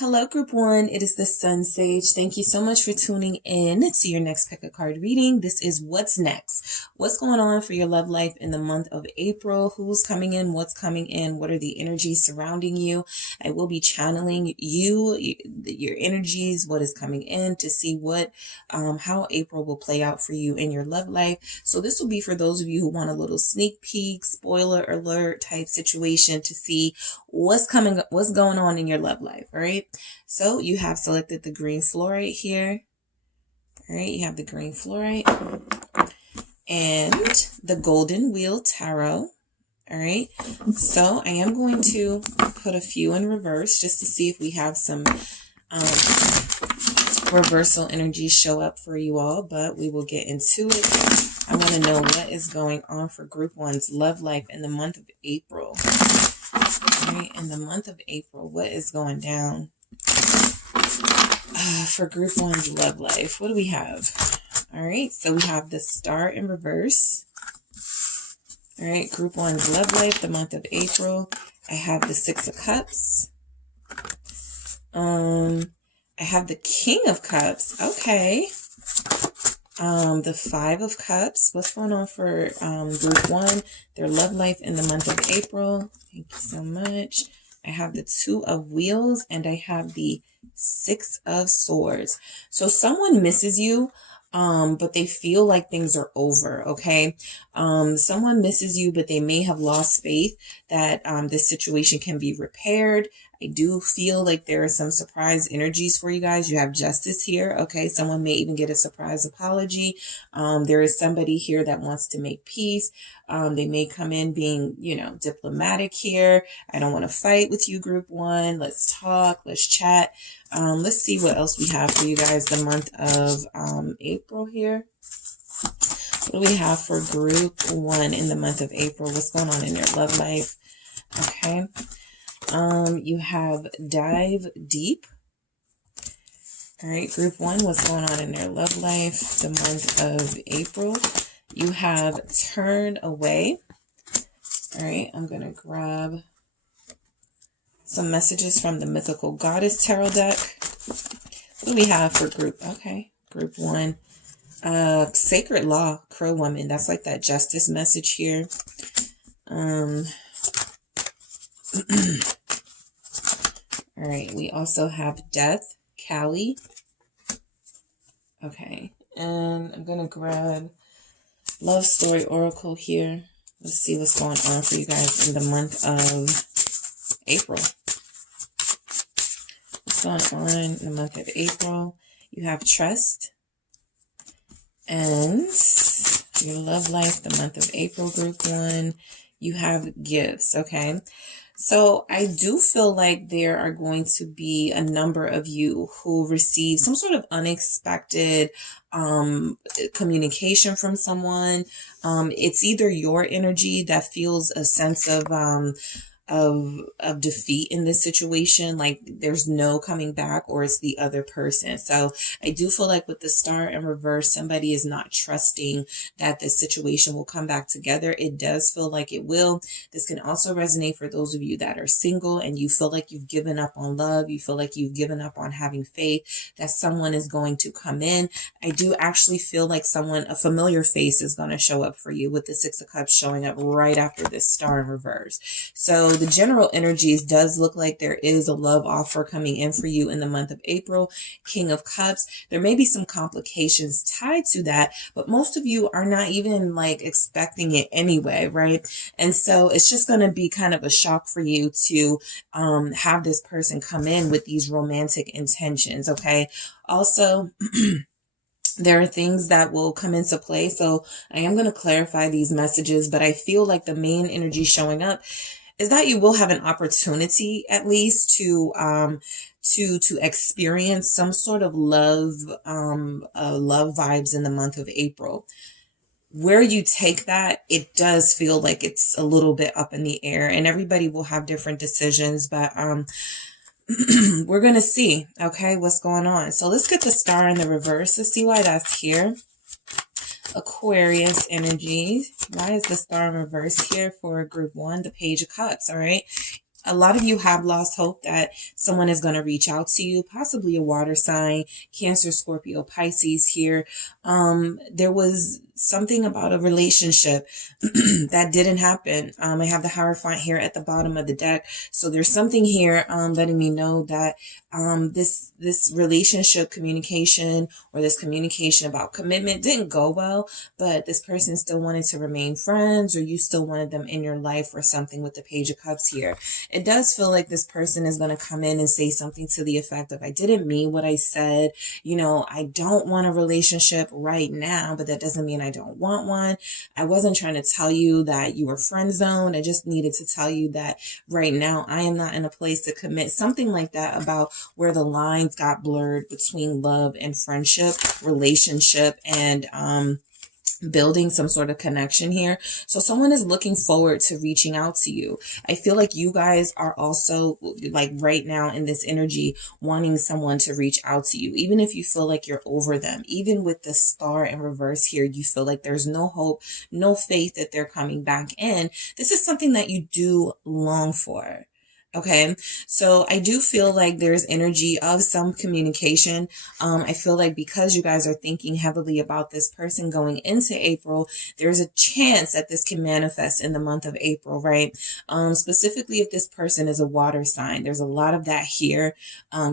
Hello, Group 1. It is the SunSage. Thank you so much for tuning in to your next pick a card reading. This is what's next. What's going on for your love life in the month of April? Who's coming in? What's coming in? What are the energies surrounding you? I will be channeling you, your energies, what is coming in to see what, how April will play out for you in your love life. So this will be for those of you who want a little sneak peek, spoiler alert type situation to see what's going on in your love life. All right. So you have selected the green fluorite here. All right. You have the green fluorite and the golden wheel tarot. All right. So I am going to put a few in reverse just to see if we have some reversal energy show up for you all, but we will get into it. I want to know what is going on for Group 1's love life in the month of April. All right, in the month of April, what is going down for Group 1's love life? What do we have? All right, so we have the Star in reverse. All right, Group 1's love life, the month of April. I have the Six of Cups. I have the King of Cups. Okay. The Five of Cups. What's going on for Group 1? Their love life in the month of April. Thank you so much. I have the Two of Wheels and I have the Six of Swords. So someone misses you, but they feel like things are over, okay? Someone misses you, but they may have lost faith that this situation can be repaired. I do feel like there are some surprise energies for you guys. You have Justice here, okay? Someone may even get a surprise apology. There is somebody here that wants to make peace. They may come in being, diplomatic here. I don't want to fight with you, Group 1. Let's talk. Let's chat. Let's see what else we have for you guys the month of April here. What do we have for Group 1 in the month of April? What's going on in your love life? Okay. You have Dive Deep. All right, Group 1, what's going on in their love life the month of April? You have Turn Away. All right, I'm going to grab some messages from the Mythical Goddess Tarot deck. What do we have for Group 1? Sacred Law, Crow Woman. That's like that justice message here. All right, we also have Death, Callie. Okay, and I'm going to grab Love Story Oracle here. Let's see what's going on for you guys in the month of April. What's going on in the month of April? You have Trust and your love life, the month of April, Group 1. You have Gifts, okay? So I do feel like there are going to be a number of you who receive some sort of unexpected communication from someone. It's either your energy that feels a sense of defeat in this situation, like there's no coming back, or it's the other person. So I do feel like with the Star in reverse, somebody is not trusting that this situation will come back together. It does feel like it will. This can also resonate for those of you that are single and you feel like you've given up on love. You feel like you've given up on having faith that someone is going to come in. I do actually feel like a familiar face is going to show up for you with the Six of Cups showing up right after this Star in reverse. So the general energies does look like there is a love offer coming in for you in the month of April. King of Cups. There may be some complications tied to that, but most of you are not even like expecting it anyway, right? And so it's just going to be kind of a shock for you to have this person come in with these romantic intentions, okay? Also, there are things that will come into play. So I am going to clarify these messages, but I feel like the main energy showing up is that you will have an opportunity at least to experience some sort of love vibes in the month of April. Where you take that, it does feel like it's a little bit up in the air, and everybody will have different decisions, but we're going to see, okay, what's going on. So let's get the Star in the reverse. Let's see why that's here. Aquarius energy. Why is the Star in reverse here for Group 1? The Page of Cups, all right? A lot of you have lost hope that someone is going to reach out to you, possibly a water sign, Cancer, Scorpio, Pisces here. There was something about a relationship that didn't happen. I have the Hierophant here at the bottom of the deck. So there's something here letting me know that this relationship communication, or this communication about commitment, didn't go well, but this person still wanted to remain friends, or you still wanted them in your life, or something with the Page of Cups here. It does feel like this person is going to come in and say something to the effect of, I didn't mean what I said. You know, I don't want a relationship right now, but that doesn't mean I don't want one. I wasn't trying to tell you that you were friend zoned. I just needed to tell you that right now I am not in a place to commit. Something like that, about where the lines got blurred between love and friendship, relationship, and building some sort of connection here. So someone is looking forward to reaching out to you. I feel like you guys are also, like, right now in this energy, wanting someone to reach out to you, even if you feel like you're over them. Even with the Star in reverse here, you feel like there's no hope, no faith that they're coming back in. This is something that you do long for. Okay, so I do feel like there's energy of some communication. I feel like because you guys are thinking heavily about this person going into April, there's a chance that this can manifest in the month of April, right? Specifically, if this person is a water sign, there's a lot of that here.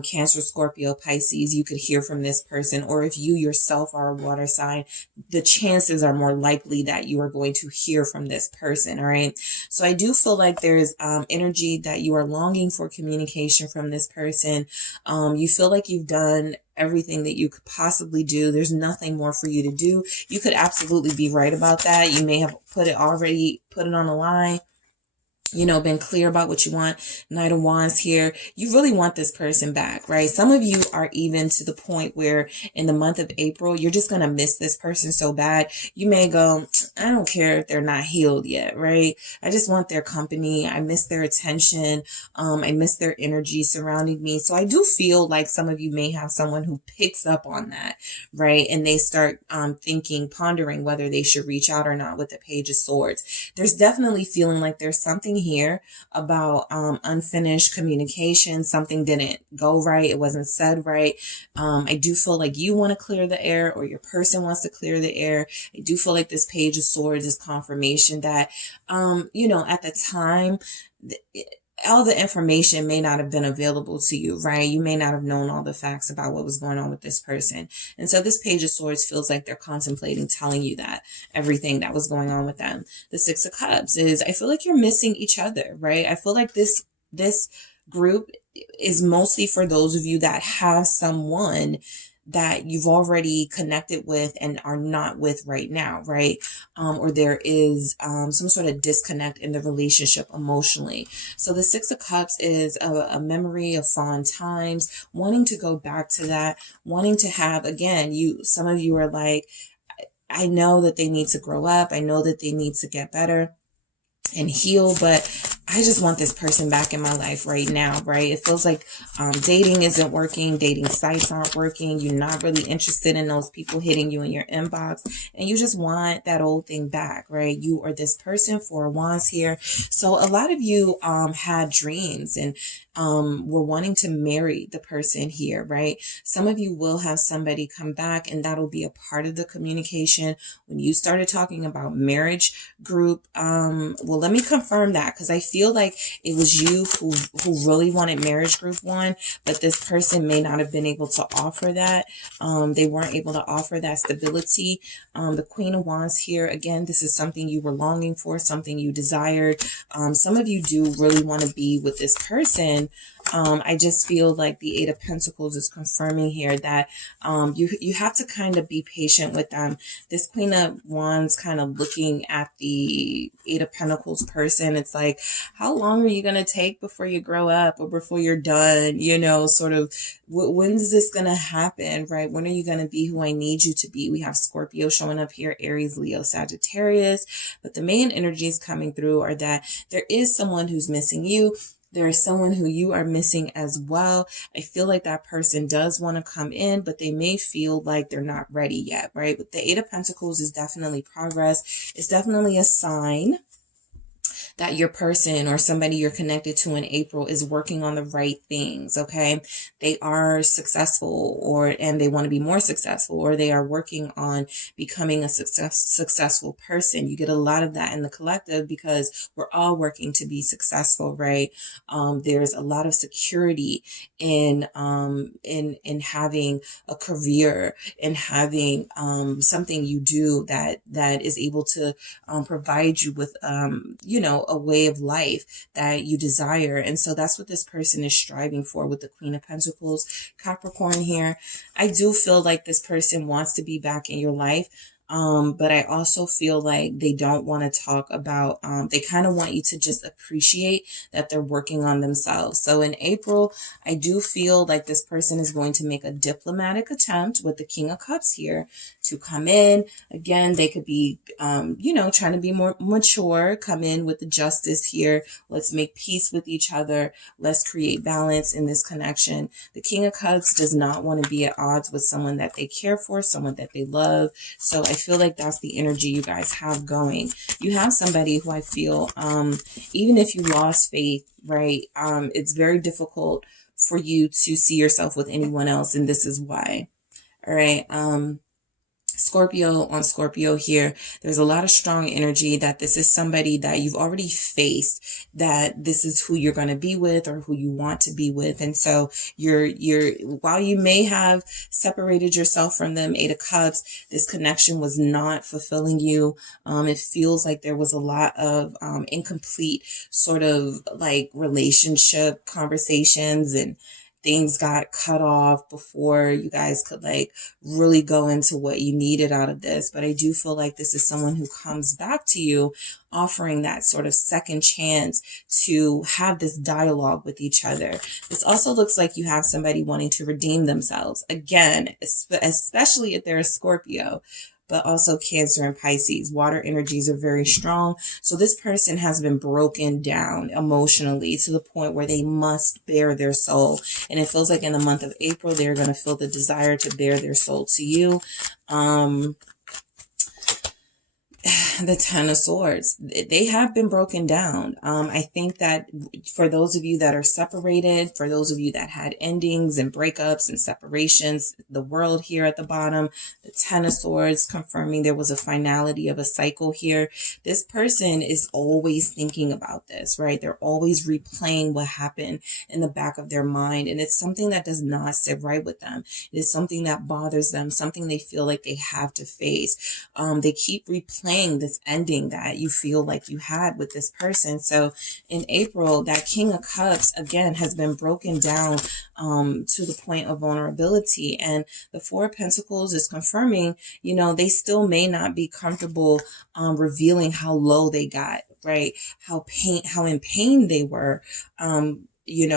Cancer, Scorpio, Pisces, you could hear from this person. Or if you yourself are a water sign, the chances are more likely that you are going to hear from this person, all right? So I do feel like there's energy that you are longing for communication from this person. You feel like you've done everything that you could possibly do. There's nothing more for you to do. You could absolutely be right about that. You may have put it on the line, you know, been clear about what you want. Knight of Wands here. You really want this person back, right? Some of you are even to the point where in the month of April, you're just going to miss this person so bad. You may go, I don't care if they're not healed yet, right? I just want their company. I miss their attention. I miss their energy surrounding me. So I do feel like some of you may have someone who picks up on that, right? And they start pondering whether they should reach out or not with the Page of Swords. There's definitely feeling like there's something here about unfinished communication. Something didn't go right. It wasn't said right. I do feel like you want to clear the air, or your person wants to clear the air. I do feel like this Page of Swords is confirmation that, you know, at the time, all the information may not have been available to you, right? You may not have known all the facts about what was going on with this person. And so this Page of Swords feels like they're contemplating telling you that, everything that was going on with them. The Six of Cups is, I feel like you're missing each other, right? I feel like this group is mostly for those of you that have someone that you've already connected with and are not with right now, right? Or there is some sort of disconnect in the relationship emotionally. So the Six of Cups is a memory of fond times, wanting to go back to that, wanting to have, again, some of you are like, I know that they need to grow up. I know that they need to get better and heal, but I just want this person back in my life right now, right? It feels like dating isn't working. Dating sites aren't working. You're not really interested in those people hitting you in your inbox, and you just want that old thing back, right? You are this person, Four of Wands here. So a lot of you had dreams and were wanting to marry the person here, right? Some of you will have somebody come back, and that'll be a part of the communication. When you started talking about marriage group, well, let me confirm that, because I feel like it was you who really wanted marriage group one, but this person may not have been able to offer that. They weren't able to offer that stability. The Queen of Wands here, again, this is something you were longing for, something you desired. Some of you do really want to be with this person. I just feel like the Eight of Pentacles is confirming here that you have to kind of be patient with them. This Queen of Wands kind of looking at the Eight of Pentacles person. It's like, how long are you going to take before you grow up, or before you're done? You know, sort of, when is this going to happen, right? When are you going to be who I need you to be? We have Scorpio showing up here, Aries, Leo, Sagittarius. But the main energies coming through are that there is someone who's missing you. There is someone who you are missing as well. I feel like that person does want to come in, but they may feel like they're not ready yet, right? But the Eight of Pentacles is definitely progress. It's definitely a sign that your person or somebody you're connected to in April is working on the right things, okay? They are successful and they want to be more successful, or they are working on becoming a successful person. You get a lot of that in the collective because we're all working to be successful, right? There's a lot of security in having a career and having something you do that is able to provide you with a way of life that you desire. And so that's what this person is striving for with the Queen of Pentacles, Capricorn here. I do feel like this person wants to be back in your life. But I also feel like they don't want to talk about, they kind of want you to just appreciate that they're working on themselves. So in April, I do feel like this person is going to make a diplomatic attempt with the King of Cups here to come in. Again, they could be, trying to be more mature, come in with the justice here. Let's make peace with each other. Let's create balance in this connection. The King of Cups does not want to be at odds with someone that they care for, someone that they love. So I feel like that's the energy you guys have going. You have somebody who I feel, even if you lost faith, right, it's very difficult for you to see yourself with anyone else, and this is why. All right. Scorpio on Scorpio here. There's a lot of strong energy that this is somebody that you've already faced, that this is who you're going to be with or who you want to be with. And so while you may have separated yourself from them, Eight of Cups, this connection was not fulfilling you. It feels like there was a lot of incomplete sort of like relationship conversations, and things got cut off before you guys could like really go into what you needed out of this. But I do feel like this is someone who comes back to you, offering that sort of second chance to have this dialogue with each other. This also looks like you have somebody wanting to redeem themselves. Again, especially if they're a Scorpio, but also Cancer and Pisces. Water energies are very strong. So this person has been broken down emotionally to the point where they must bare their soul. And it feels like in the month of April, they're going to feel the desire to bare their soul to you. The Ten of Swords, they have been broken down. I think that for those of you that are separated, for those of you that had endings and breakups and separations, the World here at the bottom, the Ten of Swords confirming there was a finality of a cycle here. This person is always thinking about this, right? They're always replaying what happened in the back of their mind. And it's something that does not sit right with them. It is something that bothers them, something they feel like they have to face. They keep replaying this ending that you feel like you had with this person. So in April, that King of Cups again has been broken down to the point of vulnerability, and the Four of Pentacles is confirming, they still may not be comfortable revealing how low they got, right? How in pain they were,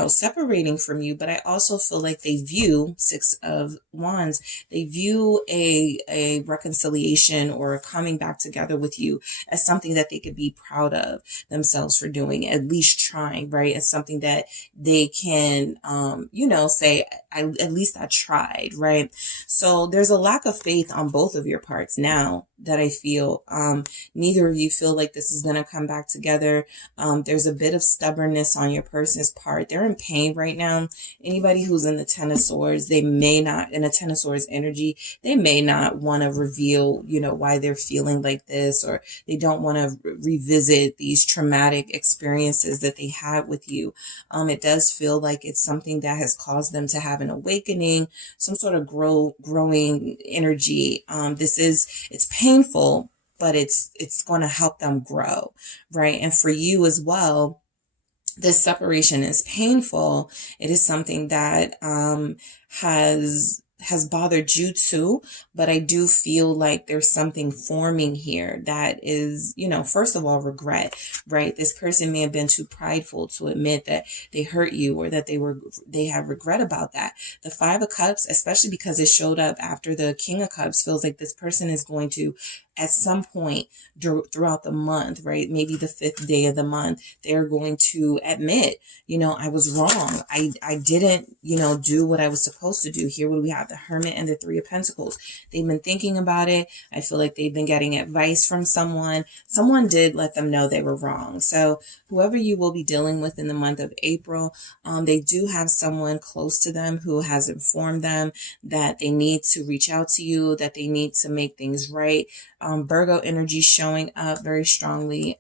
separating from you. But I also feel like they view, Six of Wands, they view a reconciliation or a coming back together with you as something that they could be proud of themselves for doing, at least trying, right? As something that they can, say, at least I tried, right? So there's a lack of faith on both of your parts now that I feel. Neither of you feel like this is going to come back together. There's a bit of stubbornness on your person's part. They're in pain right now. Anybody who's in the Ten of Swords, they may not, in a Ten of Swords energy, they may not want to reveal, why they're feeling like this, or they don't want to revisit these traumatic experiences that they had with you. It does feel like it's something that has caused them to have an awakening, some sort of growing energy. It's painful, but it's going to help them grow, right? And for you as well, this separation is painful. It is something that has bothered you too, but I do feel like there's something forming here that is, first of all, regret, right? This person may have been too prideful to admit that they hurt you, or that they have regret about that. The Five of Cups, especially because it showed up after the King of Cups, feels like this person is going to at some point throughout the month, right? Maybe the 5th day of the month, they're going to admit, you know, I was wrong. I didn't, you know, do what I was supposed to do. Here we have the Hermit and the Three of Pentacles. They've been thinking about it. I feel like they've been getting advice from someone. Someone did let them know they were wrong. So whoever you will be dealing with in the month of April, they do have someone close to them who has informed them that they need to reach out to you, that they need to make things right. Virgo energy showing up very strongly.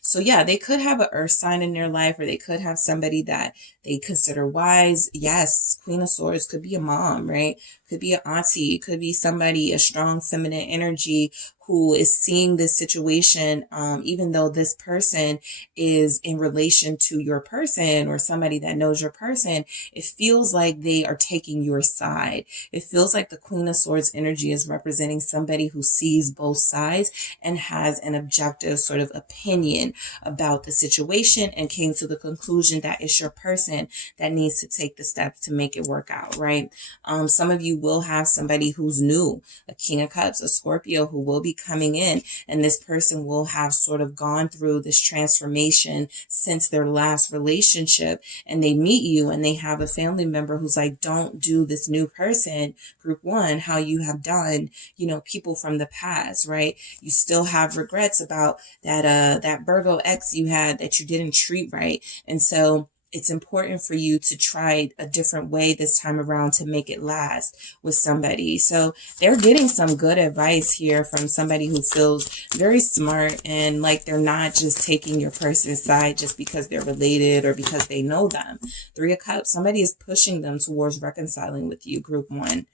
So yeah, they could have an earth sign in their life, or they could have somebody that they consider wise. Yes, Queen of Swords could be a mom, right? Could be an auntie, could be somebody, a strong feminine energy who is seeing this situation, even though this person is in relation to your person or somebody that knows your person, it feels like they are taking your side. It feels like the Queen of Swords energy is representing somebody who sees both sides and has an objective sort of opinion about the situation and came to the conclusion that it's your person that needs to take the steps to make it work out, right? Some of you will have somebody who's new, a King of Cups, a Scorpio, who will be coming in, and this person will have sort of gone through this transformation since their last relationship, and they meet you and they have a family member who's like, don't do this new person, group one, how you have done, you know, people from the past, right? You still have regrets about that Virgo ex you had that you didn't treat right. And so it's important for you to try a different way this time around to make it last with somebody. So they're getting some good advice here from somebody who feels very smart and like they're not just taking your person's side just because they're related or because they know them. Three of Cups, somebody is pushing them towards reconciling with you, group one.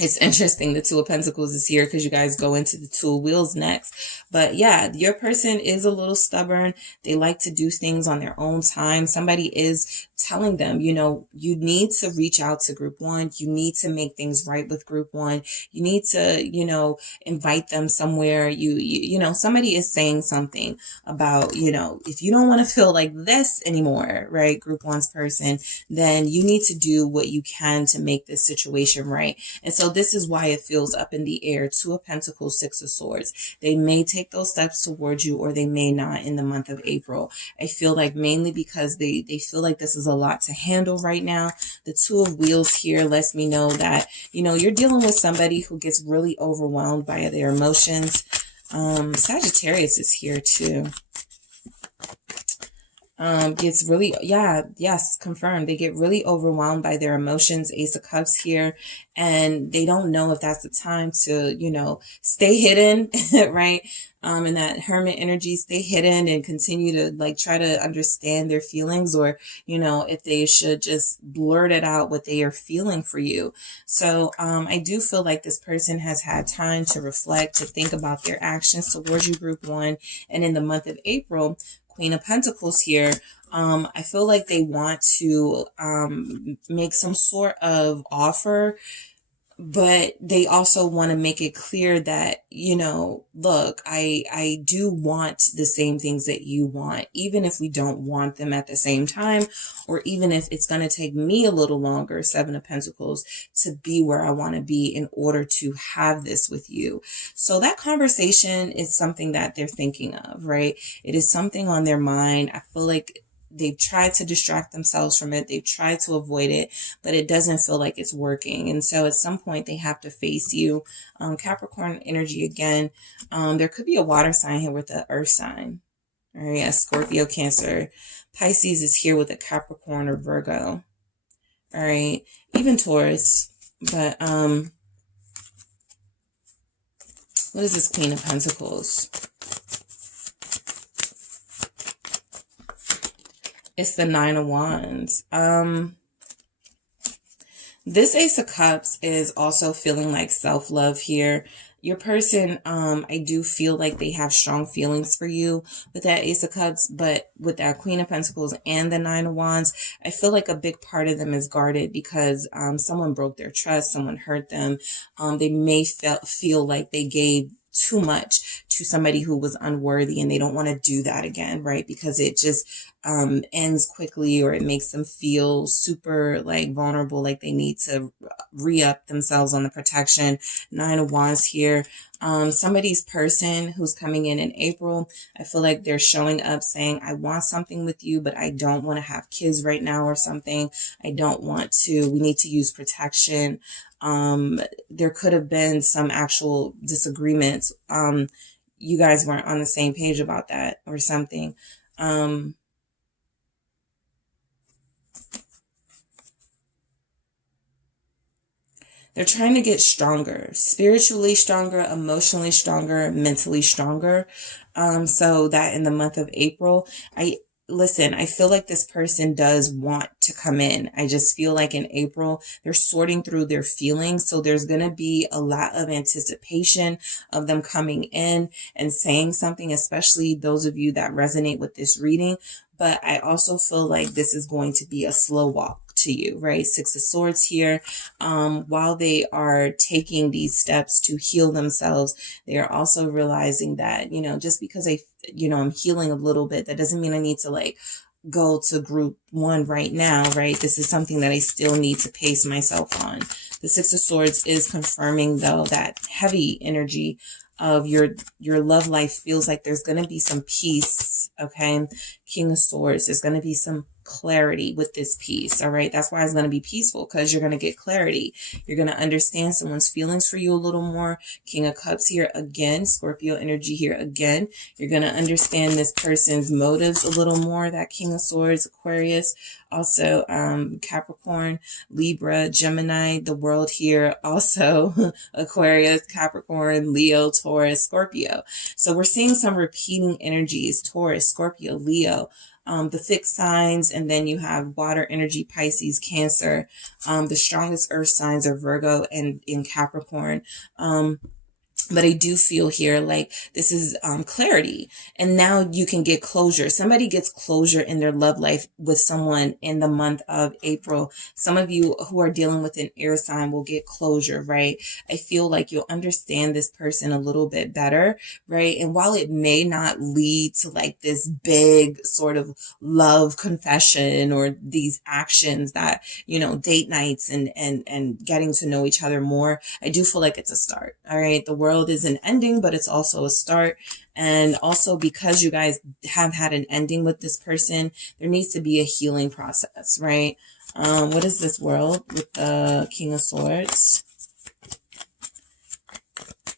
It's interesting the Two of Pentacles is here because you guys go into the Two of Wheels next. But yeah, your person is a little stubborn. They like to do things on their own time. Somebody is telling them, you know, you need to reach out to group one. You need to make things right with group one. You need to, you know, invite them somewhere. You know, somebody is saying something about, you know, if you don't want to feel like this anymore, right, group one's person, then you need to do what you can to make this situation right. And so this is why it feels up in the air. Two of Pentacles, Six of Swords. They may take those steps towards you or they may not in the month of April. I feel like mainly because they feel like this is a lot to handle right now. The Two of Wheels here lets me know that, you know, you're dealing with somebody who gets really overwhelmed by their emotions. Sagittarius is here too. Gets really, yes, confirmed. They get really overwhelmed by their emotions. Ace of Cups here, and they don't know if that's the time to, you know, stay hidden, right? And that Hermit energy, stay hidden and continue to like try to understand their feelings, or, you know, if they should just blurt it out what they are feeling for you. So, I do feel like this person has had time to reflect, to think about their actions towards you, group one. And in the month of April, Queen of Pentacles here, I feel like they want to make some sort of offer, but they also want to make it clear that, you know, look, I do want the same things that you want, even if we don't want them at the same time, or even if it's going to take me a little longer, Seven of Pentacles, to be where I want to be in order to have this with you. So that conversation is something that they're thinking of, right? It is something on their mind. I feel like they've tried to distract themselves from it. They've tried to avoid it, but it doesn't feel like it's working. And so at some point they have to face you. Capricorn energy again. There could be a water sign here with the earth sign. All right, yeah, Scorpio, Cancer. Pisces is here with a Capricorn or Virgo. All right, even Taurus. But what is this Queen of Pentacles? It's the Nine of Wands. This Ace of Cups is also feeling like self-love here. Your person, I do feel like they have strong feelings for you with that Ace of Cups, but with that Queen of Pentacles and the Nine of Wands, I feel like a big part of them is guarded because someone broke their trust, someone hurt them. They may feel like they gave too much to somebody who was unworthy, and they don't want to do that again, right? Because it just ends quickly, or it makes them feel super like vulnerable, like they need to re-up themselves on the protection. 9 of Wands here. Somebody's person who's coming in April, I feel like they're showing up saying, I want something with you, but I don't want to have kids right now or something. I don't want to, we need to use protection. There could have been some actual disagreements. You guys weren't on the same page about that or something. They're trying to get stronger, spiritually stronger, emotionally stronger, mentally stronger. So that in the month of April, I feel like this person does want to come in. I just feel like in April, they're sorting through their feelings. So there's going to be a lot of anticipation of them coming in and saying something, especially those of you that resonate with this reading. But I also feel like this is going to be a slow walk to you, right? 6 of Swords here. While they are taking these steps to heal themselves, they are also realizing that, just because I'm healing a little bit, that doesn't mean I need to like go to group 1 right now, right? This is something that I still need to pace myself on. The 6 of Swords is confirming though that heavy energy of your love life feels like there's going to be some peace. Okay. King of Swords, there's going to be some clarity with this peace. All right. That's why it's going to be peaceful, because you're going to get clarity. You're going to understand someone's feelings for you a little more. King of Cups here again, Scorpio energy here again. You're going to understand this person's motives a little more. That King of Swords, Aquarius, also Capricorn, Libra, Gemini, the world here, also Aquarius, Capricorn, Leo, Taurus, Scorpio. So we're seeing some repeating energies: Taurus, Scorpio, Leo, the fixed signs, and then you have water energy, Pisces, Cancer. The strongest earth signs are Virgo and in Capricorn. But I do feel here like this is clarity. And now you can get closure. Somebody gets closure in their love life with someone in the month of April. Some of you who are dealing with an air sign will get closure, right? I feel like you'll understand this person a little bit better, right? And while it may not lead to like this big sort of love confession or these actions that, date nights and getting to know each other more, I do feel like it's a start. All right. The world is an ending, but it's also a start. And also, because you guys have had an ending with this person, there needs to be a healing process, right? What is this world with the King of Swords?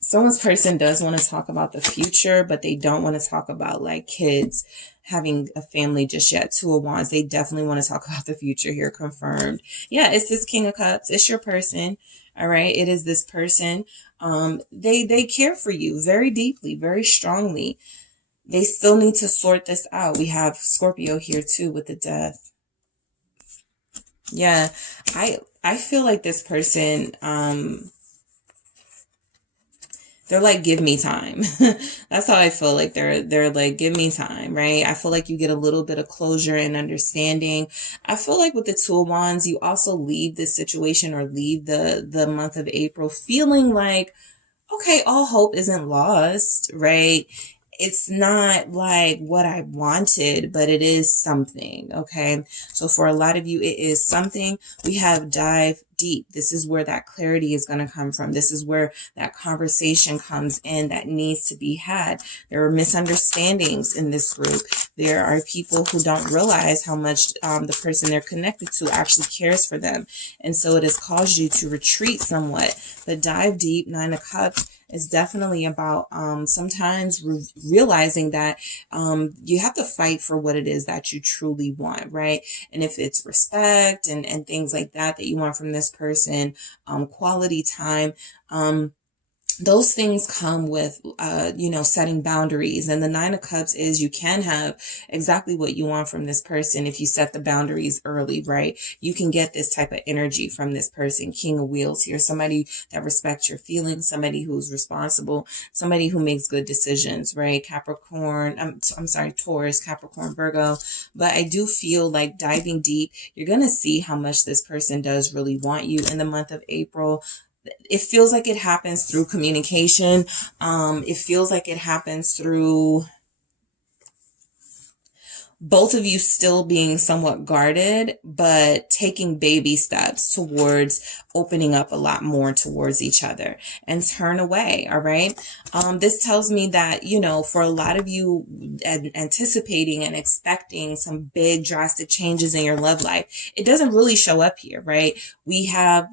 Someone's person does want to talk about the future, but they don't want to talk about like kids, having a family just yet. 2 of Wands, they definitely want to talk about the future here, confirmed. Yeah, it's this King of Cups. It's your person. All right. It is this person. They care for you very deeply, very strongly. They still need to sort this out. We have Scorpio here too with the Death. Yeah. I feel like this person, they're like, give me time. That's how I feel like they're like, give me time, right? I feel like you get a little bit of closure and understanding. I feel like with the 2 of Wands, you also leave this situation or leave the month of April feeling like, okay, all hope isn't lost, right? It's not like what I wanted, but it is something, okay? So for a lot of you, it is something. We have dive deep. This is where that clarity is going to come from. This is where that conversation comes in that needs to be had. There are misunderstandings in this group. There are people who don't realize how much the person they're connected to actually cares for them. And so it has caused you to retreat somewhat. But dive deep, 9 of Cups, is definitely about sometimes realizing that you have to fight for what it is that you truly want, right? And if it's respect and things like that you want from this person, quality time, those things come with, setting boundaries. And the 9 of Cups is you can have exactly what you want from this person if you set the boundaries early, right? You can get this type of energy from this person. King of Wheels here, somebody that respects your feelings, somebody who's responsible, somebody who makes good decisions, right? Capricorn, I'm sorry, Taurus, Capricorn, Virgo. But I do feel like diving deep, you're going to see how much this person does really want you in the month of April. It feels like it happens through communication. It feels like it happens through both of you still being somewhat guarded, but taking baby steps towards opening up a lot more towards each other and turn away. All right. This tells me that, you know, for a lot of you anticipating and expecting some big drastic changes in your love life, it doesn't really show up here, right? We have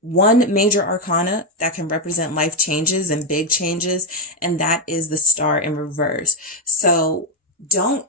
one major arcana that can represent life changes and big changes, and that is the Star in reverse. So don't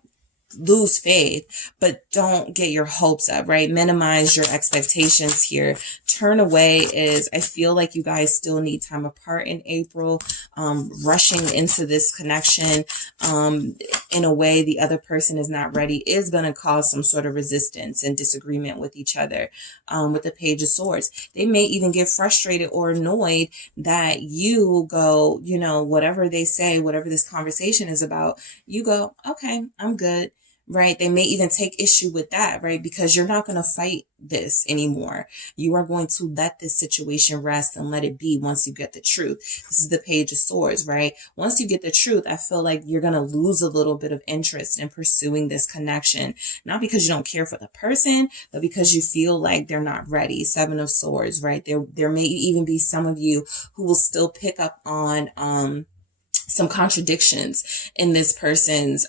lose faith, but don't get your hopes up, right? Minimize your expectations here. Turn away is, I feel like you guys still need time apart in April. Rushing into this connection in a way the other person is not ready is going to cause some sort of resistance and disagreement with each other. With the Page of Swords, they may even get frustrated or annoyed that you go, you know, whatever they say, whatever this conversation is about, you go, okay, I'm good. Right? They may even take issue with that, right? Because you're not going to fight this anymore. You are going to let this situation rest and let it be once you get the truth. This is the Page of Swords, right? Once you get the truth, I feel like you're going to lose a little bit of interest in pursuing this connection. Not because you don't care for the person, but because you feel like they're not ready. Seven of Swords, right? There may even be some of you who will still pick up on, some contradictions in this person's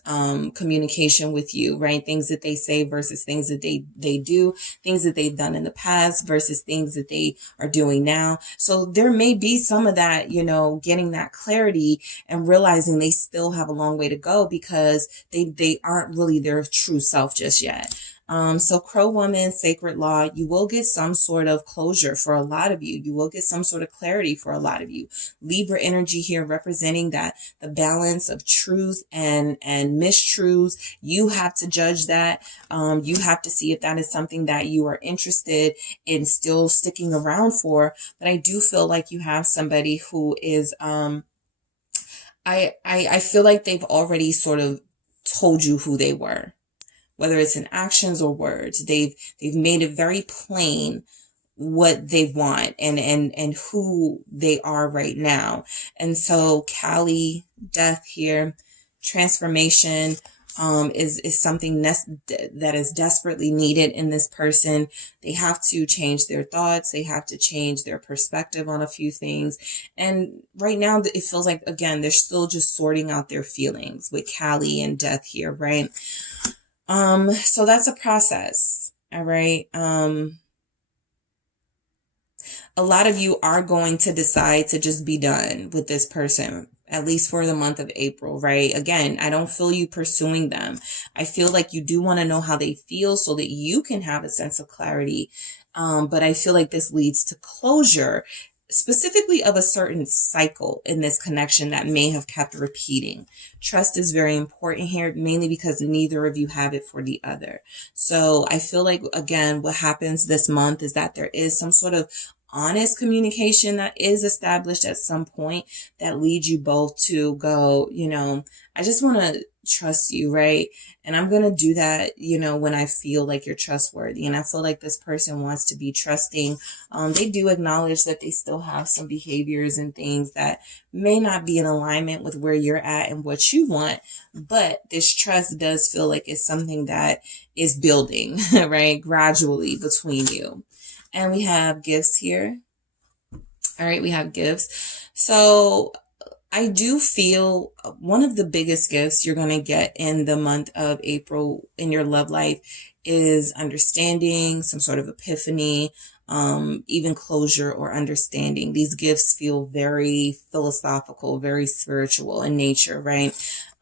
communication with you, right? Things that they say versus things that they do, things that they've done in the past versus things that they are doing now. So there may be some of that, you know, getting that clarity and realizing they still have a long way to go because they aren't really their true self just yet. So Crow Woman, Sacred Law, you will get some sort of closure for a lot of you. You will get some sort of clarity for a lot of you. Libra energy here representing that the balance of truth and mistruths. You have to judge that. You have to see if that is something that you are interested in still sticking around for. But I do feel like you have somebody who is, I feel like they've already sort of told you who they were. Whether it's in actions or words, they've made it very plain what they want and who they are right now. And so Kali, death here, transformation is something that is desperately needed in this person. They have to change their thoughts. They have to change their perspective on a few things. And right now it feels like, again, they're still just sorting out their feelings with Kali and death here, right? So that's a process. All right. A lot of you are going to decide to just be done with this person, at least for the month of April, right? Again, I don't feel you pursuing them. I feel like you do want to know how they feel so that you can have a sense of clarity. But I feel like this leads to closure, specifically of a certain cycle in this connection that may have kept repeating. Trust is very important here, mainly because neither of you have it for the other. So I feel like, again, what happens this month is that there is some sort of honest communication that is established at some point that leads you both to go, you know, I just want to trust you, right? And I'm going to do that, you know, when I feel like you're trustworthy. And I feel like this person wants to be trusting. They do acknowledge that they still have some behaviors and things that may not be in alignment with where you're at and what you want. But this trust does feel like it's something that is building, right? Gradually between you. And we have gifts here. All right, we have gifts. So I do feel one of the biggest gifts you're going to get in the month of April in your love life is understanding, some sort of epiphany, even closure or understanding. These gifts feel very philosophical, very spiritual in nature, right?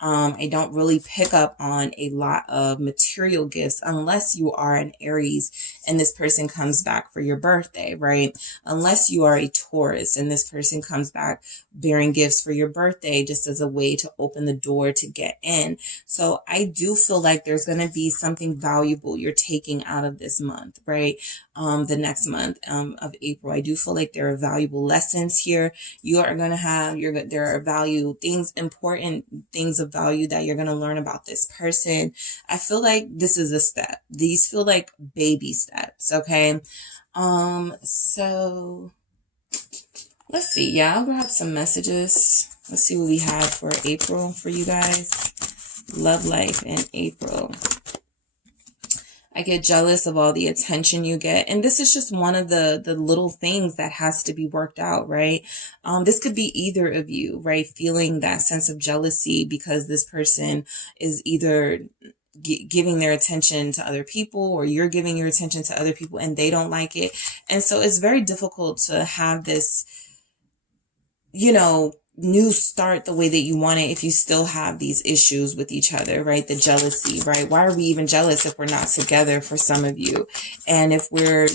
I don't really pick up on a lot of material gifts unless you are an Aries and this person comes back for your birthday, right? Unless you are a Taurus and this person comes back bearing gifts for your birthday just as a way to open the door to get in. So I do feel like there's going to be something valuable you're taking out of this month, right? The next month of April. I do feel like there are valuable lessons here. You are going to have, there are important things of value that you're going to learn about this person. I feel like this is a step. These feel like baby steps. Okay. So let's see. Yeah, I'll grab some messages. Let's see what we have for April for you guys. love life in April. I get jealous of all the attention you get. And this is just one of the little things that has to be worked out, right? This could be either of you, right? Feeling that sense of jealousy because this person is either giving their attention to other people, or you're giving your attention to other people and they don't like it. And so it's very difficult to have this, you know, new start the way that you want it if you still have these issues with each other, right? The jealousy, right? Why are we even jealous if we're not together for some of you? And if we're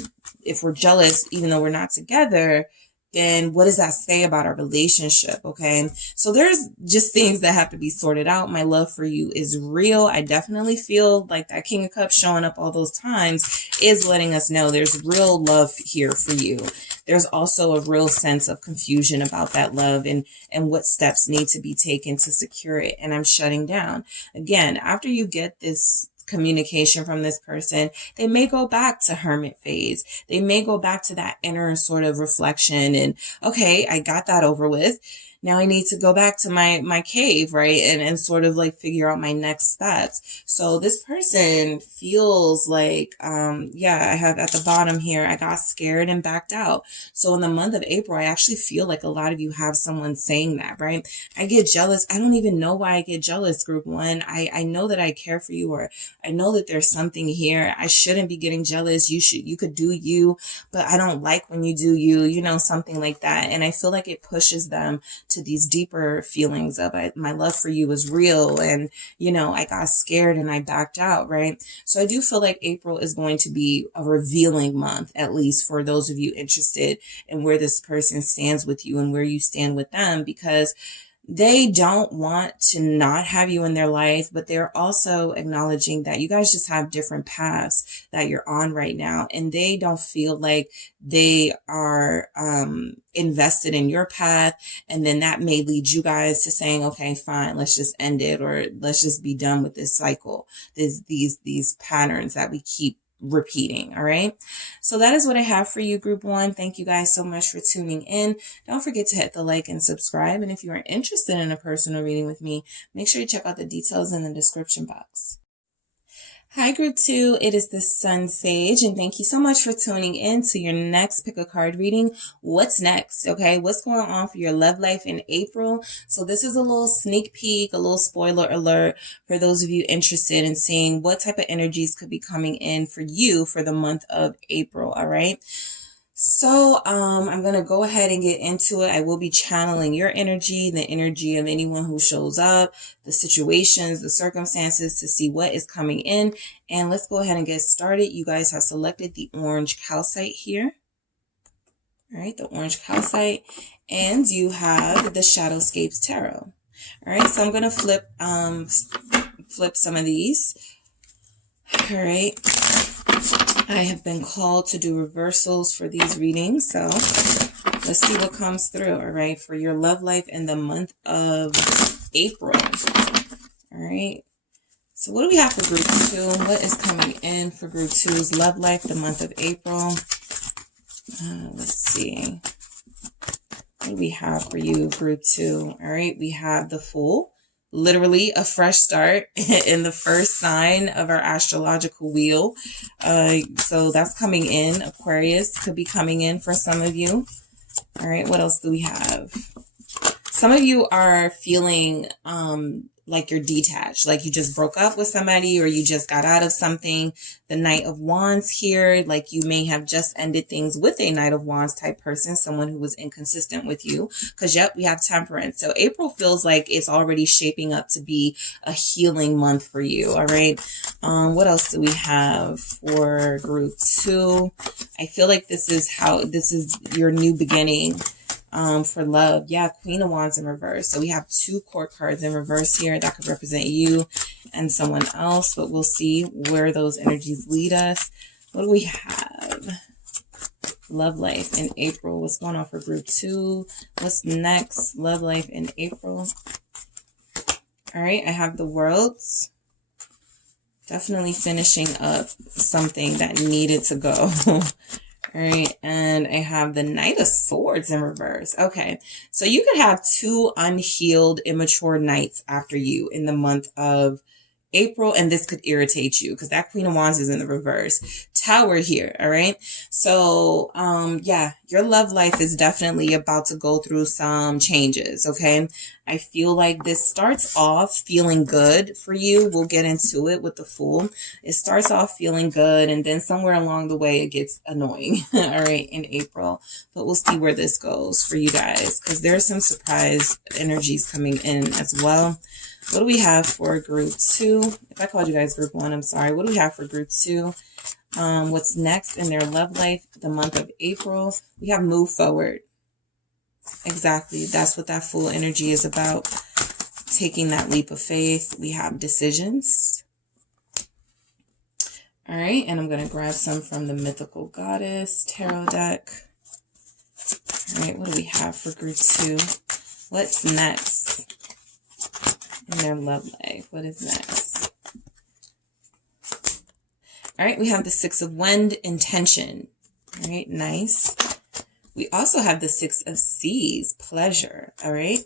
jealous even though we're not together, then what does that say about our relationship? Okay. So there's just things that have to be sorted out. My love for you is real. I definitely feel like that King of Cups showing up all those times is letting us know there's real love here for you. There's also a real sense of confusion about that love and what steps need to be taken to secure it. And I'm shutting down. Again, after you get this communication from this person, they may go back to hermit phase. They may go back to that inner sort of reflection and, okay, I got that over with. Now I need to go back to my cave, right? And sort of like figure out my next steps. So this person feels like, yeah, I have at the bottom here, I got scared and backed out. So in the month of April, I actually feel like a lot of you have someone saying that, right? I get jealous. I don't even know why I get jealous, group one. I know that I care for you, or I know that there's something here. I shouldn't be getting jealous. You could do you, but I don't like when you do you, you know, something like that. And I feel like it pushes them to these deeper feelings of my love for you is real. And, you know, I got scared and I backed out, right? So I do feel like April is going to be a revealing month, at least for those of you interested in where this person stands with you and where you stand with them, because they don't want to not have you in their life, but they're also acknowledging that you guys just have different paths that you're on right now. And they don't feel like they are invested in your path. And then that may lead you guys to saying, okay, fine, let's just end it, or let's just be done with this cycle, these patterns that we keep repeating. All right. So that is what I have for you, group one. Thank you guys so much for tuning in. Don't forget to hit the like and subscribe. And if you are interested in a personal reading with me, make sure you check out the details in the description box. Hi, group two. It is the SunSage, and thank you so much for tuning in to your next pick a card reading. What's next? Okay. What's going on for your love life in April? So this is a little sneak peek, a little spoiler alert for those of you interested in seeing what type of energies could be coming in for you for the month of April. All right. So, I'm going to go ahead and get into it. I will be channeling your energy, the energy of anyone who shows up, the situations, the circumstances, to see what is coming in. And let's go ahead and get started. You guys have selected the orange calcite here. All right, the orange calcite, and you have the Shadowscapes tarot. All right, so I'm going to flip some of these. All right. I have been called to do reversals for these readings, so let's see what comes through, all right, for your love life in the month of April. All right, so what do we have for group two? What is coming in for group two's love life the month of April? Let's see. What do we have for you, group two? All right, we have the Fool. Literally a fresh start in the first sign of our astrological wheel. So that's coming in. Aquarius could be coming in for some of you. All right, what else do we have? Some of you are feeling like you're detached, like you just broke up with somebody or you just got out of something. The Knight of Wands here, like you may have just ended things with a Knight of Wands type person, someone who was inconsistent with you. Because, yep, we have Temperance. So April feels like it's already shaping up to be a healing month for you, all right? What else do we have for group two? I feel like this is your new beginning. For love. Yeah, Queen of Wands in reverse. So we have two court cards in reverse here that could represent you and someone else, but we'll see where those energies lead us. What do we have? Love life in April. What's going on for group two? What's next? Love life in April. All right, I have the Worlds. Definitely finishing up something that needed to go. All right, and I have the Knight of Swords in reverse. Okay, so you could have two unhealed, immature knights after you in the month of April, and this could irritate you because that Queen of Wands is in the reverse. Tower here, all right? So, yeah, your love life is definitely about to go through some changes, okay? I feel like this starts off feeling good for you. We'll get into it with the Fool. It starts off feeling good, and then somewhere along the way, it gets annoying, all right, in April. But we'll see where this goes for you guys because there's some surprise energies coming in as well. What do we have for group 2? If I called you guys group 1, I'm sorry. What do we have for group 2? What's next in their love life, the month of April? We have move forward. Exactly. That's what that Fool energy is about. Taking that leap of faith. We have decisions. All right. And I'm going to grab some from the Mythical Goddess Tarot deck. All right. What do we have for group 2? What's next in their love life? What is next? All right, we have the Six of Wands, intention. All right, nice. We also have the Six of Seas, pleasure. All right.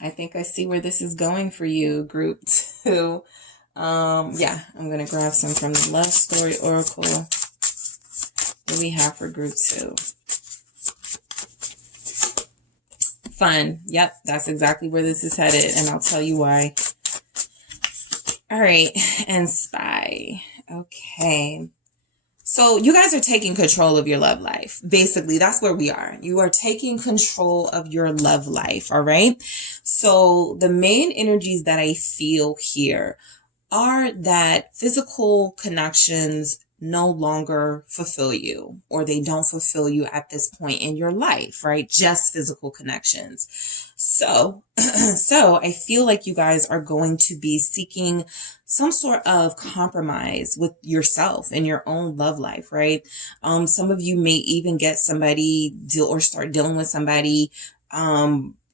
I think I see where this is going for you, group 2. Yeah, I'm going to grab some from the Love Story Oracle. What do we have for group 2? Fun. Yep, that's exactly where this is headed, and I'll tell you why. All right, and Spy. Okay. So you guys are taking control of your love life. Basically, that's where we are. You are taking control of your love life, all right? So the main energies that I feel here are that physical connections no longer fulfill you, or they don't fulfill you at this point in your life, right? Just physical connections. So, so I feel like you guys are going to be seeking some sort of compromise with yourself in your own love life, right? Some of you may even get somebody or start dealing with somebody,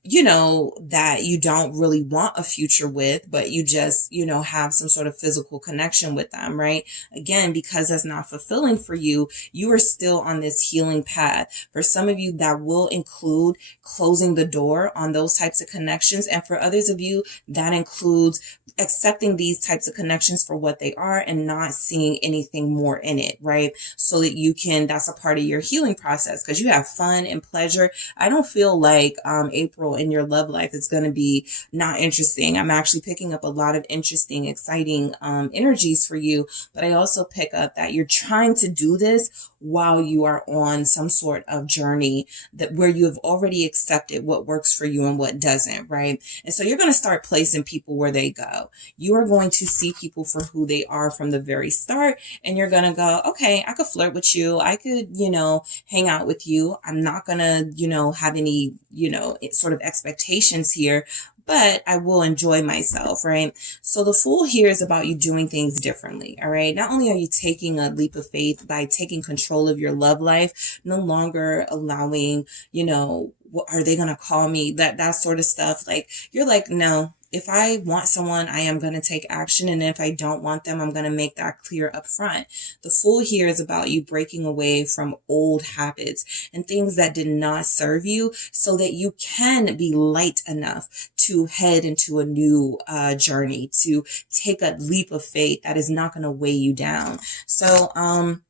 you know, that you don't really want a future with, but you just, you know, have some sort of physical connection with them, right? Again, because that's not fulfilling for you, you are still on this healing path. For some of you, that will include closing the door on those types of connections. And for others of you, that includes accepting these types of connections for what they are and not seeing anything more in it, right? So that you can, that's a part of your healing process because you have fun and pleasure. I don't feel like April in your love life is going to be not interesting. I'm actually picking up a lot of interesting, exciting energies for you, but I also pick up that you're trying to do this while you are on some sort of journey that where you have already accepted what works for you and what doesn't, right? And so you're going to start placing people where they go. You are going to see people for who they are from the very start, and you're going to go, okay, I could flirt with you. I could, you know, hang out with you. I'm not going to, you know, have any, you know, sort of expectations here, but I will enjoy myself, right? So the Fool here is about you doing things differently, all right? Not only are you taking a leap of faith by taking control of your love life, no longer allowing, you know, what are they going to call me? That sort of stuff. Like, you're like, no. If I want someone, I am going to take action. And if I don't want them, I'm going to make that clear up front. The Fool here is about you breaking away from old habits and things that did not serve you so that you can be light enough to head into a new journey, to take a leap of faith that is not going to weigh you down. So,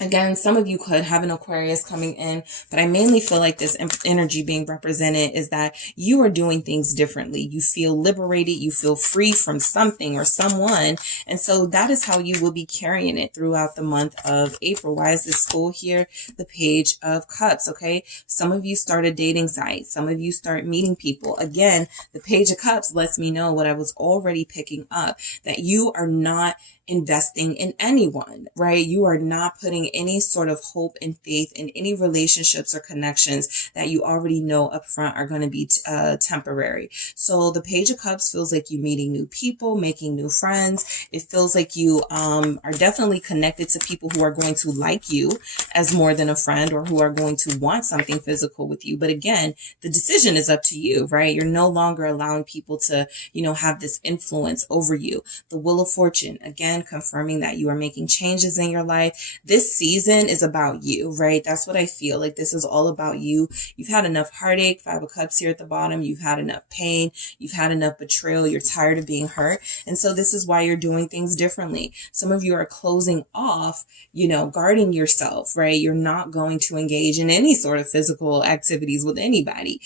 again, some of you could have an Aquarius coming in, but I mainly feel like this energy being represented is that you are doing things differently. You feel liberated. You feel free from something or someone. And so that is how you will be carrying it throughout the month of April. Why is this Fool here? The Page of Cups, okay? Some of you start a dating site. Some of you start meeting people. Again, the Page of Cups lets me know what I was already picking up, that you are not investing in anyone, right? You are not putting any sort of hope and faith in any relationships or connections that you already know up front are going to be temporary. So the Page of Cups feels like you meeting new people, making new friends. It feels like you are definitely connected to people who are going to like you as more than a friend, or who are going to want something physical with you. But again, the decision is up to you, right? You're no longer allowing people to, you know, have this influence over you. The Wheel of Fortune, again, confirming that you are making changes in your life. This this season is about you, right? That's what I feel like. This is all about you. You've had enough heartache, 5 of Cups here at the bottom. You've had enough pain. You've had enough betrayal. You're tired of being hurt. And so this is why you're doing things differently. Some of you are closing off, you know, guarding yourself, right? You're not going to engage in any sort of physical activities with anybody.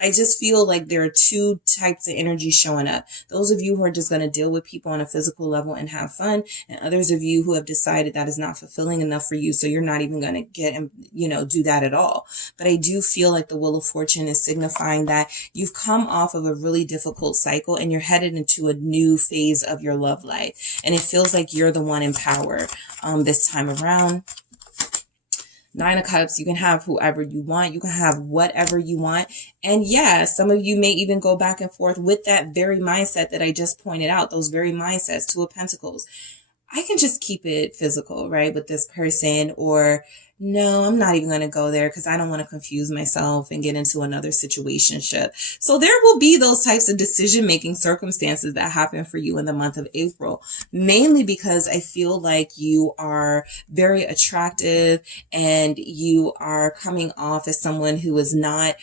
I just feel like there are two types of energy showing up. Those of you who are just going to deal with people on a physical level and have fun, and others of you who have decided that is not fulfilling enough for you, so you're not even going to get and, you know, do that at all. But I do feel like the Wheel of Fortune is signifying that you've come off of a really difficult cycle and you're headed into a new phase of your love life, and it feels like you're the one in power this time around. 9 of Cups, you can have whoever you want. You can have whatever you want. And yeah, some of you may even go back and forth with that very mindset that I just pointed out, those very mindsets. 2 of Pentacles. I can just keep it physical, right, with this person, or no, I'm not even going to go there because I don't want to confuse myself and get into another situationship. So there will be those types of decision-making circumstances that happen for you in the month of April, mainly because I feel like you are very attractive and you are coming off as someone who is not,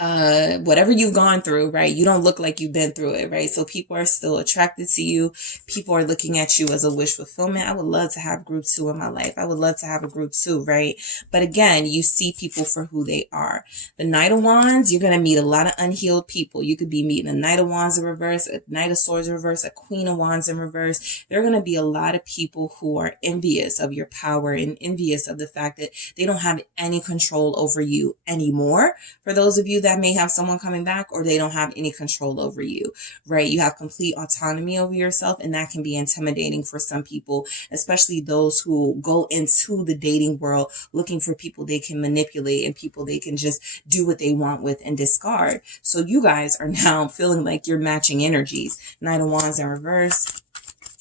whatever you've gone through, right? You don't look like you've been through it, right? So people are still attracted to you. People are looking at you as a wish fulfillment. I would love to have group 2 in my life. I would love to have a group 2, right? But again, you see people for who they are. The Knight of Wands, you're going to meet a lot of unhealed people. You could be meeting a Knight of Wands in reverse, a Knight of Swords in reverse, a Queen of Wands in reverse. There are going to be a lot of people who are envious of your power and envious of the fact that they don't have any control over you anymore. For those of you that may have someone coming back, or they don't have any control over you, right? You have complete autonomy over yourself, and that can be intimidating for some people, especially those who go into the dating world looking for people they can manipulate and people they can just do what they want with and discard. So you guys are now feeling like you're matching energies. Knight of Wands in reverse.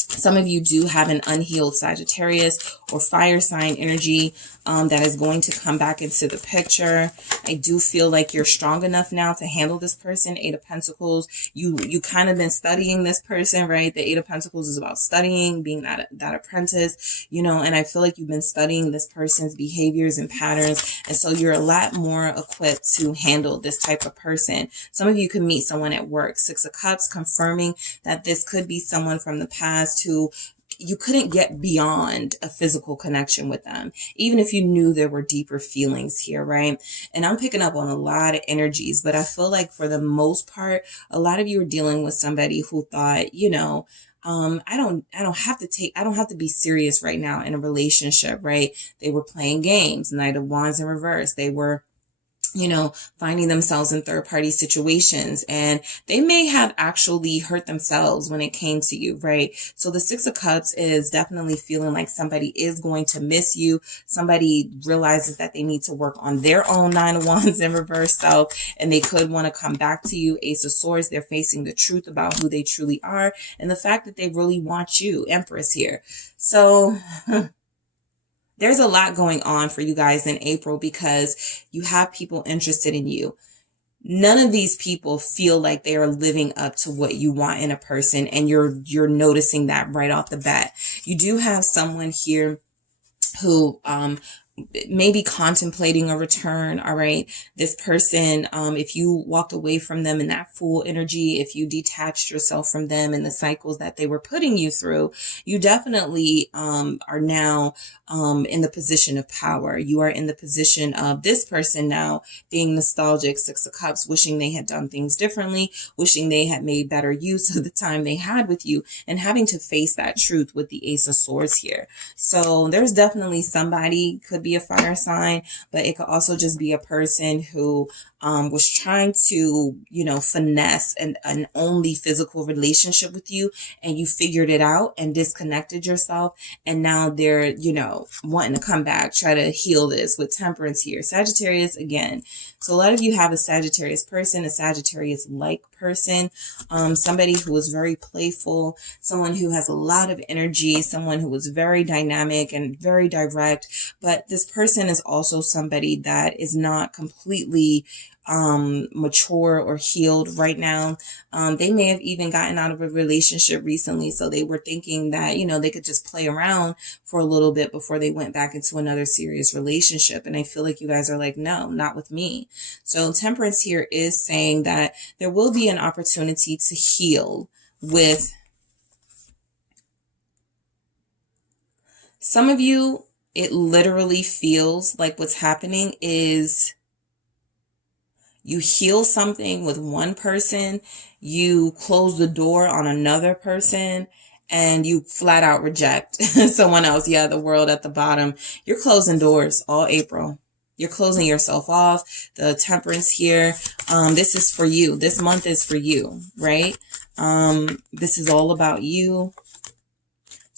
Some of you do have an unhealed Sagittarius or fire sign energy that is going to come back into the picture. I do feel like you're strong enough now to handle this person. 8 of Pentacles. You kind of been studying this person, right? The 8 of Pentacles is about studying, being that apprentice, you know, and I feel like you've been studying this person's behaviors and patterns. And so you're a lot more equipped to handle this type of person. Some of you could meet someone at work. 6 of Cups, confirming that this could be someone from the past who you couldn't get beyond a physical connection with them, even if you knew there were deeper feelings here, right? And I'm picking up on a lot of energies, but I feel like for the most part, a lot of you are dealing with somebody who thought, you know, I don't have to be serious right now in a relationship, right? They were playing games. Knight of Wands in reverse. They were, you know, finding themselves in third-party situations, and they may have actually hurt themselves when it came to you, right? So the 6 of Cups is definitely feeling like somebody is going to miss you. Somebody realizes that they need to work on their own 9 of Wands in reverse self, and they could want to come back to you. Ace of Swords, they're facing the truth about who they truly are and the fact that they really want you. Empress here. So there's a lot going on for you guys in April because you have people interested in you. None of these people feel like they are living up to what you want in a person, and you're noticing that right off the bat. You do have someone here who maybe contemplating a return. All right. This person, if you walked away from them in that Fool energy, if you detached yourself from them and the cycles that they were putting you through, you definitely are now in the position of power. You are in the position of this person now being nostalgic. 6 of Cups, wishing they had done things differently, wishing they had made better use of the time they had with you, and having to face that truth with the Ace of Swords here. So there's definitely somebody, could be a fire sign, but it could also just be a person who was trying to, you know, finesse an only physical relationship with you, and you figured it out and disconnected yourself, and now they're, you know, wanting to come back, try to heal this with Temperance here. Sagittarius again. So a lot of you have a Sagittarius person, a Sagittarius-like person, somebody who is very playful, someone who has a lot of energy, someone who is very dynamic and very direct, but this person is also somebody that is not completely mature or healed right now. They may have even gotten out of a relationship recently, so they were thinking that, you know, they could just play around for a little bit before they went back into another serious relationship. And I feel like you guys are like, no, not with me. So Temperance here is saying that there will be an opportunity to heal with some of you. It literally feels like what's happening is you heal something with one person, you close the door on another person, and you flat out reject someone else. Yeah, the world at the bottom. You're closing doors all April. You're closing yourself off. The Temperance here. This is for you. This month is for you, right? This is all about you.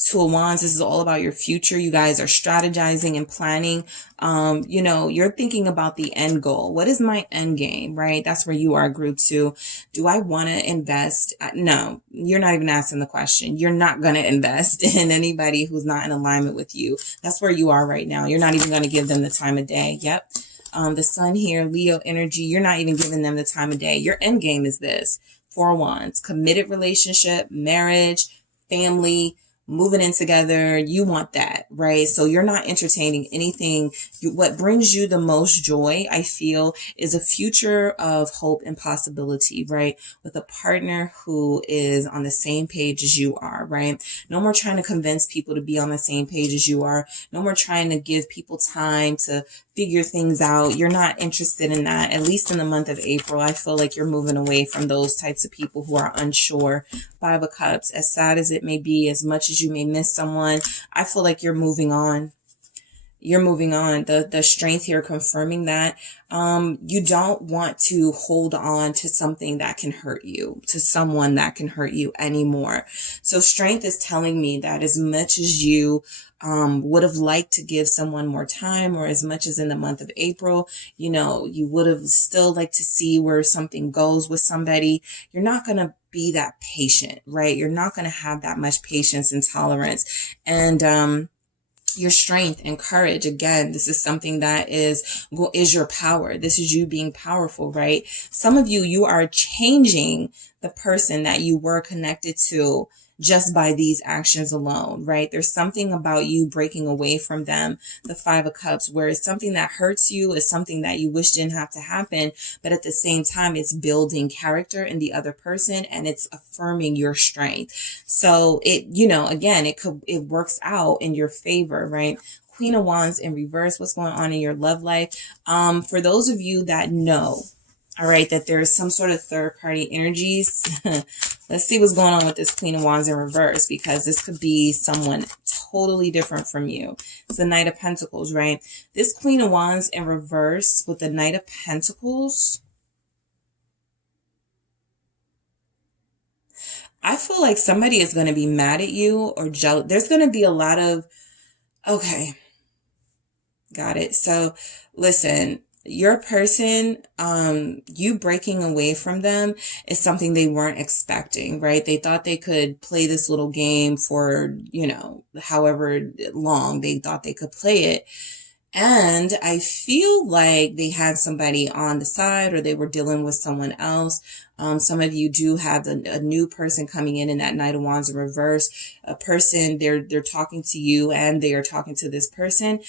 Two of Wands, this is all about your future. You guys are strategizing and planning. You know, you're thinking about the end goal. What is my end game, right? That's where you are, group 2. Do I want to invest? No, you're not even asking the question. You're not going to invest in anybody who's not in alignment with you. That's where you are right now. You're not even going to give them the time of day. Yep. The Sun here, Leo energy. You're not even giving them the time of day. Your end game is this. 4 of Wands, committed relationship, marriage, family, moving in together. You want that, right? So you're not entertaining anything. What brings you the most joy, I feel, is a future of hope and possibility, right? With a partner who is on the same page as you are, right? No more trying to convince people to be on the same page as you are. No more trying to give people time to figure things out. You're not interested in that. At least in the month of April, I feel like you're moving away from those types of people who are unsure. 5 of Cups, as sad as it may be, as much as you may miss someone, I feel like you're moving on. You're moving on. The strength here confirming that you don't want to hold on to something that can hurt you, to someone that can hurt you anymore. So strength is telling me that as much as you would have liked to give someone more time, or as much as in the month of April, you know, you would have still liked to see where something goes with somebody, you're not going to be that patient, right? You're not going to have that much patience and tolerance. And your strength and courage, again, this is something that is your power. This is you being powerful, right? Some of you, you are changing the person that you were connected to just by these actions alone, right? There's something about you breaking away from them, the 5 of Cups, where it's something that hurts you, is something that you wish didn't have to happen, but at the same time, it's building character in the other person and it's affirming your strength. So it, you know, again, it works out in your favor, right? Queen of Wands in reverse, what's going on in your love life? For those of you that know, all right, that there's some sort of third-party energies. Let's see what's going on with this Queen of Wands in reverse, because this could be someone totally different from you. It's the Knight of Pentacles, right? This Queen of Wands in reverse with the Knight of Pentacles, I feel like somebody is going to be mad at you or jealous. There's going to be a lot of, okay, got it. So listen, your person, you breaking away from them is something they weren't expecting, right? They thought they could play this little game for, you know, however long they thought they could play it. And I feel like they had somebody on the side, or they were dealing with someone else. Some of you do have a new person coming in that Knight of Wands in reverse. A person, they're talking to you and they are talking to this person.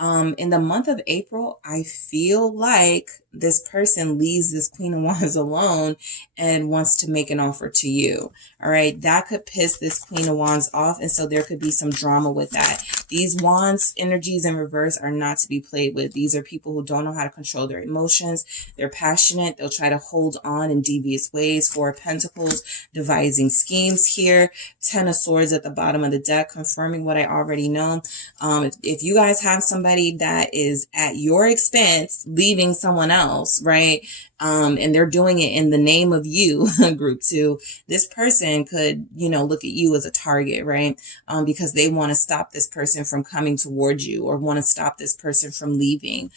In the month of April, I feel like this person leaves this Queen of Wands alone and wants to make an offer to you. All right. That could piss this Queen of Wands off. And so there could be some drama with that. These Wands energies in reverse are not to be played with. These are people who don't know how to control their emotions. They're passionate. They'll try to hold on in devious ways. 4 of Pentacles, devising schemes here. 10 of Swords at the bottom of the deck, confirming what I already know. If you guys have somebody that is at your expense, leaving someone else, right? And they're doing it in the name of you, group 2, this person could, you know, look at you as a target, right? Because they want to stop this person from coming towards you, or want to stop this person from leaving,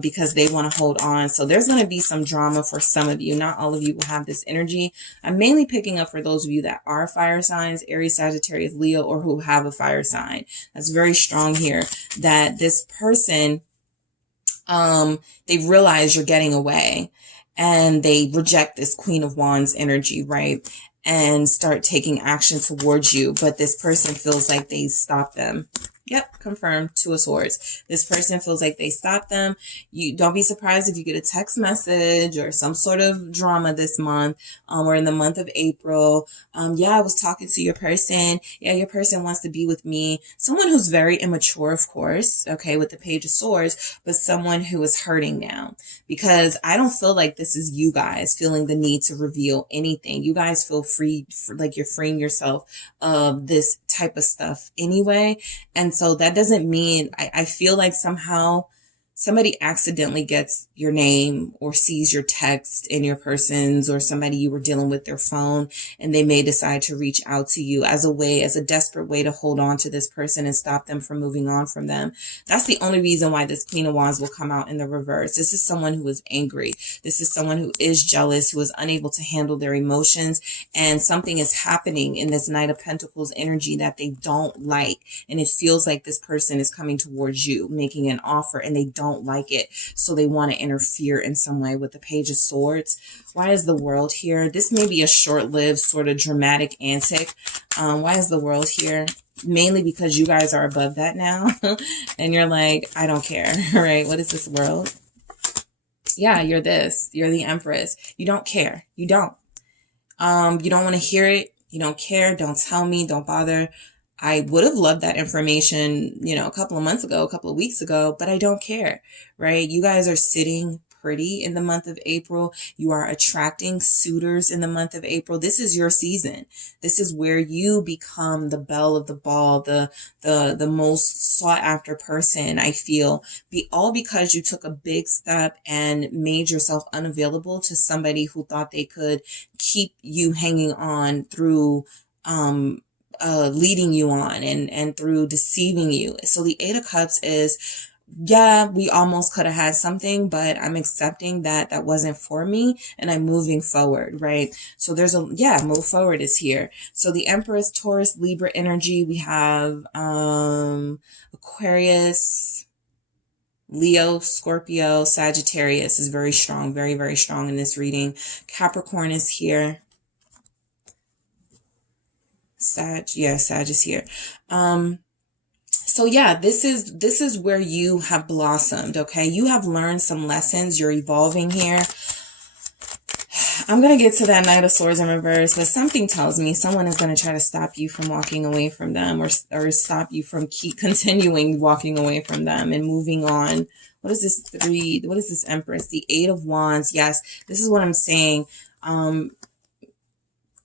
because they want to hold on. So there's going to be some drama for some of you. Not all of you will have this energy. I'm mainly picking up for those of you that are fire signs, Aries, Sagittarius, Leo, or who have a fire sign. That's very strong here, that this this person, they realize you're getting away and they reject this Queen of Wands energy, right? And start taking action towards you. But this person feels like they stopped them. Yep, confirmed. Two of Swords. This person feels like they stopped them. You don't be surprised if you get a text message or some sort of drama this month, or in the month of April. Yeah, I was talking to your person. Yeah, your person wants to be with me. Someone who's very immature, of course, okay, with the Page of Swords, but someone who is hurting now. Because I don't feel like this is you guys feeling the need to reveal anything. You guys feel free, like you're freeing yourself of this type of stuff anyway. And so that doesn't mean, I feel like somehow somebody accidentally gets your name or sees your text in your person's, or somebody you were dealing with their phone, and they may decide to reach out to you as a desperate way to hold on to this person and stop them from moving on from them. That's the only reason why this Queen of Wands will come out in the reverse. This is someone who is angry. This is someone who is jealous, who is unable to handle their emotions, and something is happening in this Knight of Pentacles energy that they don't like. And it feels like this person is coming towards you, making an offer, and they don't like it. So they want to interfere in some way with the Page of Swords. Why is the World here? This may be a short-lived sort of dramatic antic. Why is the World here? Mainly because you guys are above that now. And you're like, I don't care, right? What is this World? Yeah, you're this. You're the Empress. You don't care. You don't. You don't want to hear it. You don't care. Don't tell me. Don't bother. I would have loved that information, you know, a couple of months ago, a couple of weeks ago, but I don't care, right? You guys are sitting pretty in the month of April. You are attracting suitors in the month of April. This is your season. This is where you become the belle of the ball, the most sought after person, I feel, all because you took a big step and made yourself unavailable to somebody who thought they could keep you hanging on through, leading you on and through deceiving you. So the Eight of Cups is, yeah, we almost could have had something, but I'm accepting that that wasn't for me and I'm moving forward, right? So there's move forward is here. So the Empress, Taurus, Libra energy, we have Aquarius, Leo, Scorpio, Sagittarius is very strong, very, very strong in this reading. Capricorn is here. Sag is here. So yeah, this is where you have blossomed, okay? You have learned some lessons. You're evolving here. I'm going to get to that Knight of Swords in reverse, but something tells me someone is going to try to stop you from walking away from them, or stop you from continuing walking away from them and moving on. What is this three? What is this Empress? The Eight of Wands. Yes, this is what I'm saying.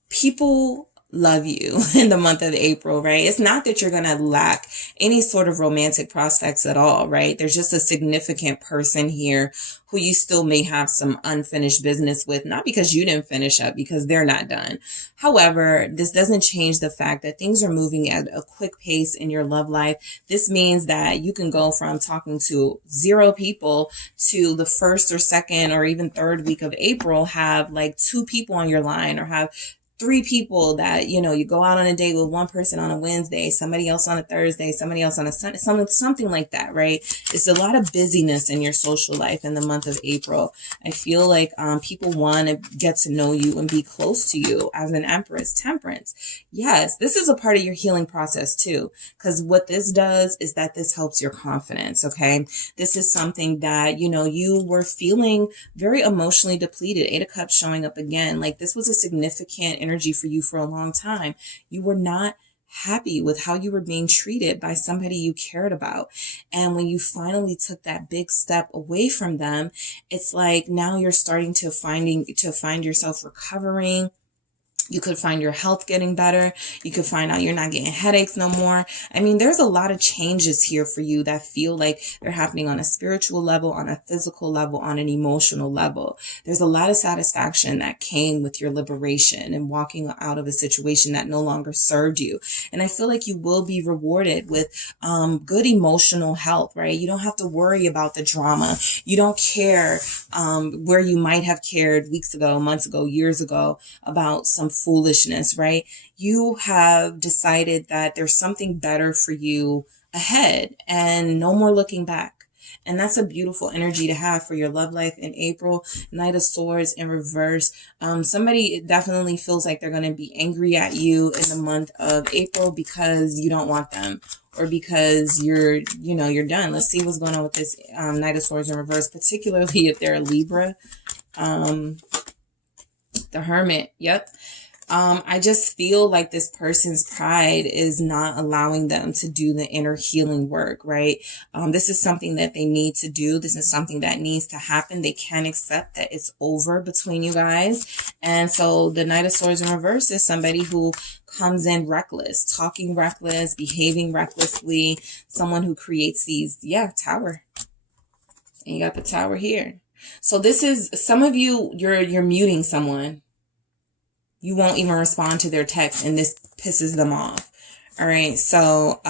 People love you in the month of April, right? It's not that you're going to lack any sort of romantic prospects at all, right? There's just a significant person here who you still may have some unfinished business with, not because you didn't finish up, because they're not done. However, this doesn't change the fact that things are moving at a quick pace in your love life. This means that you can go from talking to 0 people to the first or second or even third week of April, have like 2 people on your line, or have 3 people that, you know, you go out on a date with one person on a Wednesday, somebody else on a Thursday, somebody else on a Sunday, something like that, right? It's a lot of busyness in your social life in the month of April. I feel like people want to get to know you and be close to you as an Empress. Temperance. Yes, this is a part of your healing process too, because what this does is that this helps your confidence, okay? This is something that, you know, you were feeling very emotionally depleted. Eight of Cups showing up again. Like, this was a significant energy for you for a long time. You were not happy with how you were being treated by somebody you cared about. And when you finally took that big step away from them, it's like now you're starting to find yourself recovering. You could find your health getting better. You could find out you're not getting headaches no more. I mean, there's a lot of changes here for you that feel like they're happening on a spiritual level, on a physical level, on an emotional level. There's a lot of satisfaction that came with your liberation and walking out of a situation that no longer served you. And I feel like you will be rewarded with good emotional health, right? You don't have to worry about the drama. You don't care where you might have cared weeks ago, months ago, years ago about some foolishness, right? You have decided that there's something better for you ahead and no more looking back. And that's a beautiful energy to have for your love life in April. Knight of Swords in reverse. Somebody definitely feels like they're going to be angry at you in the month of April because you don't want them, or because you're done. Let's see what's going on with this Knight of Swords in reverse, particularly if they're a Libra. The Hermit. Yep. I just feel like this person's pride is not allowing them to do the inner healing work, right? This is something that they need to do. This is something that needs to happen. They can't accept that it's over between you guys. And so the Knight of Swords in reverse is somebody who comes in reckless, talking reckless, behaving recklessly, someone who creates these, Tower. And you got the Tower here. So this is, some of you, you're muting someone. You won't even respond to their text, and this pisses them off. All right. So,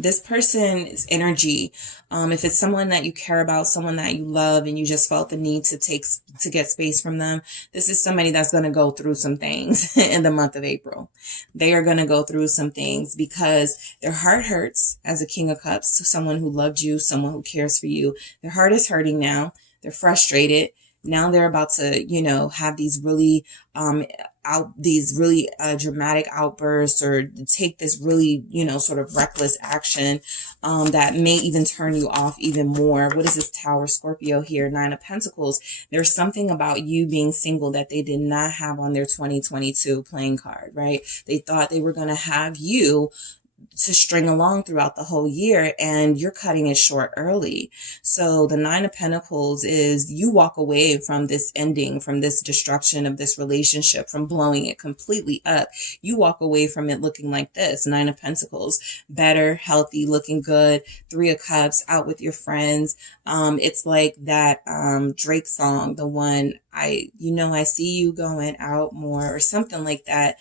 this person's energy, if it's someone that you care about, someone that you love, and you just felt the need to get space from them, this is somebody that's going to go through some things in the month of April. They are going to go through some things because their heart hurts as a King of Cups. So someone who loved you, someone who cares for you, their heart is hurting now. They're frustrated. Now they're about to, have these really, dramatic outbursts, or take this really, sort of reckless action, that may even turn you off even more. What is this Tower Scorpio here? 9 of Pentacles. There's something about you being single that they did not have on their 2022 playing card, right? They thought they were going to have you to string along throughout the whole year, and you're cutting it short early. So the 9 of Pentacles is you walk away from this ending, from this destruction of this relationship, from blowing it completely up. You walk away from it looking like this. 9 of Pentacles, better, healthy, looking good. 3 of Cups, out with your friends. It's like that Drake song, the one, I see you going out more, or something like that.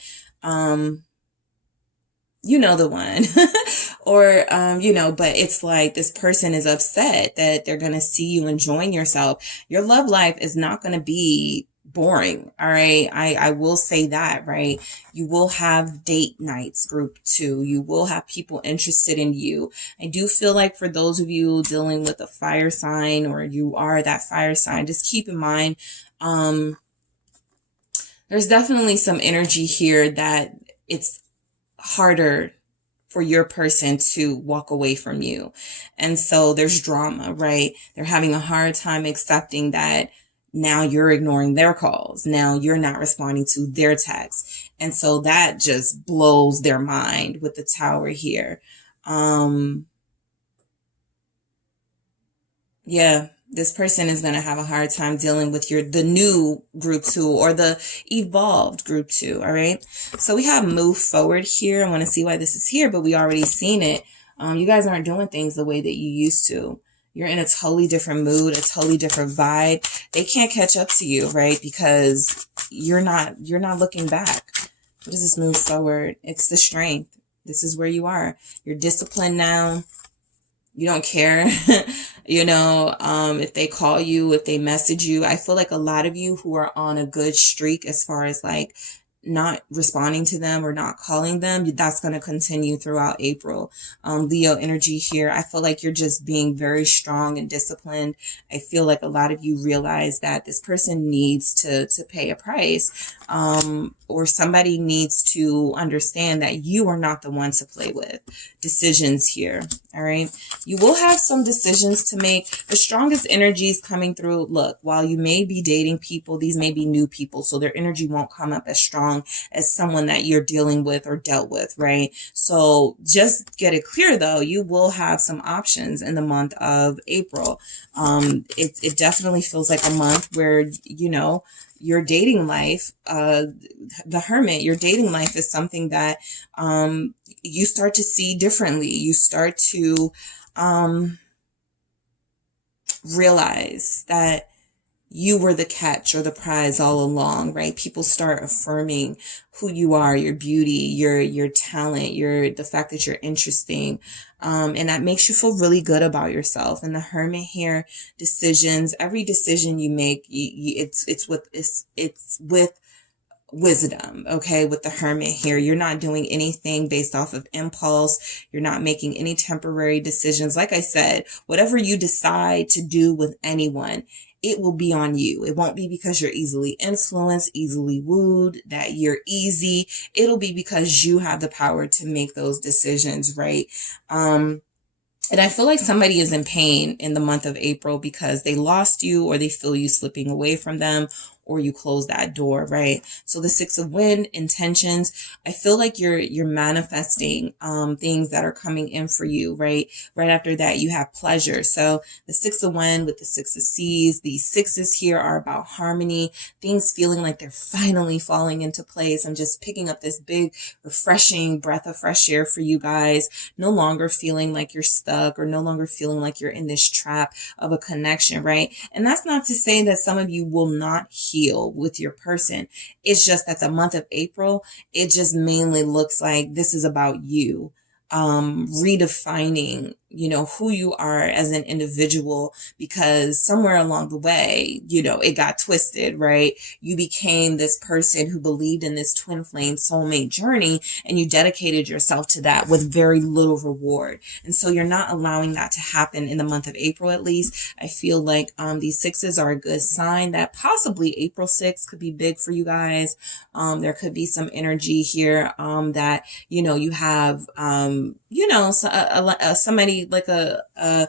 You know the one. Or, but it's like this person is upset that they're going to see you enjoying yourself. Your love life is not going to be boring. All right. I will say that, right? You will have date nights, group 2. You will have people interested in you. I do feel like for those of you dealing with a fire sign, or you are that fire sign, just keep in mind, there's definitely some energy here that it's harder for your person to walk away from you. And so there's drama, right? They're having a hard time accepting that now you're ignoring their calls. Now you're not responding to their texts. And so that just blows their mind with the Tower here. This person is going to have a hard time dealing with the new group 2, or the evolved group 2. All right. So we have move forward here. I want to see why this is here, but we already seen it. You guys aren't doing things the way that you used to. You're in a totally different mood, a totally different vibe. They can't catch up to you, right? Because you're not looking back. What is this move forward? It's the Strength. This is where you are. You're disciplined now. You don't care, if they call you, if they message you. I feel like a lot of you who are on a good streak as far as like not responding to them or not calling them, that's going to continue throughout April. Leo energy here. I feel like you're just being very strong and disciplined. I feel like a lot of you realize that this person needs to pay a price, or somebody needs to understand that you are not the one to play with. Decisions here. All right. You will have some decisions to make. The strongest energies coming through. Look, while you may be dating people, these may be new people, so their energy won't come up as strong as someone that you're dealing with or dealt with, right? So just get it clear though, you will have some options in the month of April. It definitely feels like a month where, your dating life, the Hermit, your dating life is something that you start to see differently. You start to realize that you were the catch or the prize all along, right? People start affirming who you are, your beauty, your talent, the fact that you're interesting. And that makes you feel really good about yourself. And the Hermit here, decisions, every decision you make, it's with wisdom, okay, with the Hermit here. You're not doing anything based off of impulse. You're not making any temporary decisions. Like I said, whatever you decide to do with anyone, it will be on you. It won't be because you're easily influenced, easily wooed, that you're easy. It'll be because you have the power to make those decisions, right? And I feel like somebody is in pain in the month of April because they lost you, or they feel you slipping away from them, or you close that door, right? So the Six of Wind, intentions, I feel like you're manifesting things that are coming in for you, right? Right after that, you have pleasure. So the Six of Wind with the Six of Seas, these sixes here are about harmony, things feeling like they're finally falling into place. I'm just picking up this big, refreshing breath of fresh air for you guys. No longer feeling like you're stuck, or no longer feeling like you're in this trap of a connection, right? And that's not to say that some of you will not heal with your person. It's just that the month of April, it just mainly looks like this is about you, redefining, who you are as an individual, because somewhere along the way, it got twisted, right? You became this person who believed in this twin flame soulmate journey, and you dedicated yourself to that with very little reward. And so you're not allowing that to happen in the month of April, at least. I feel like these sixes are a good sign that possibly April 6th could be big for you guys. There could be some energy here that, you have, somebody like a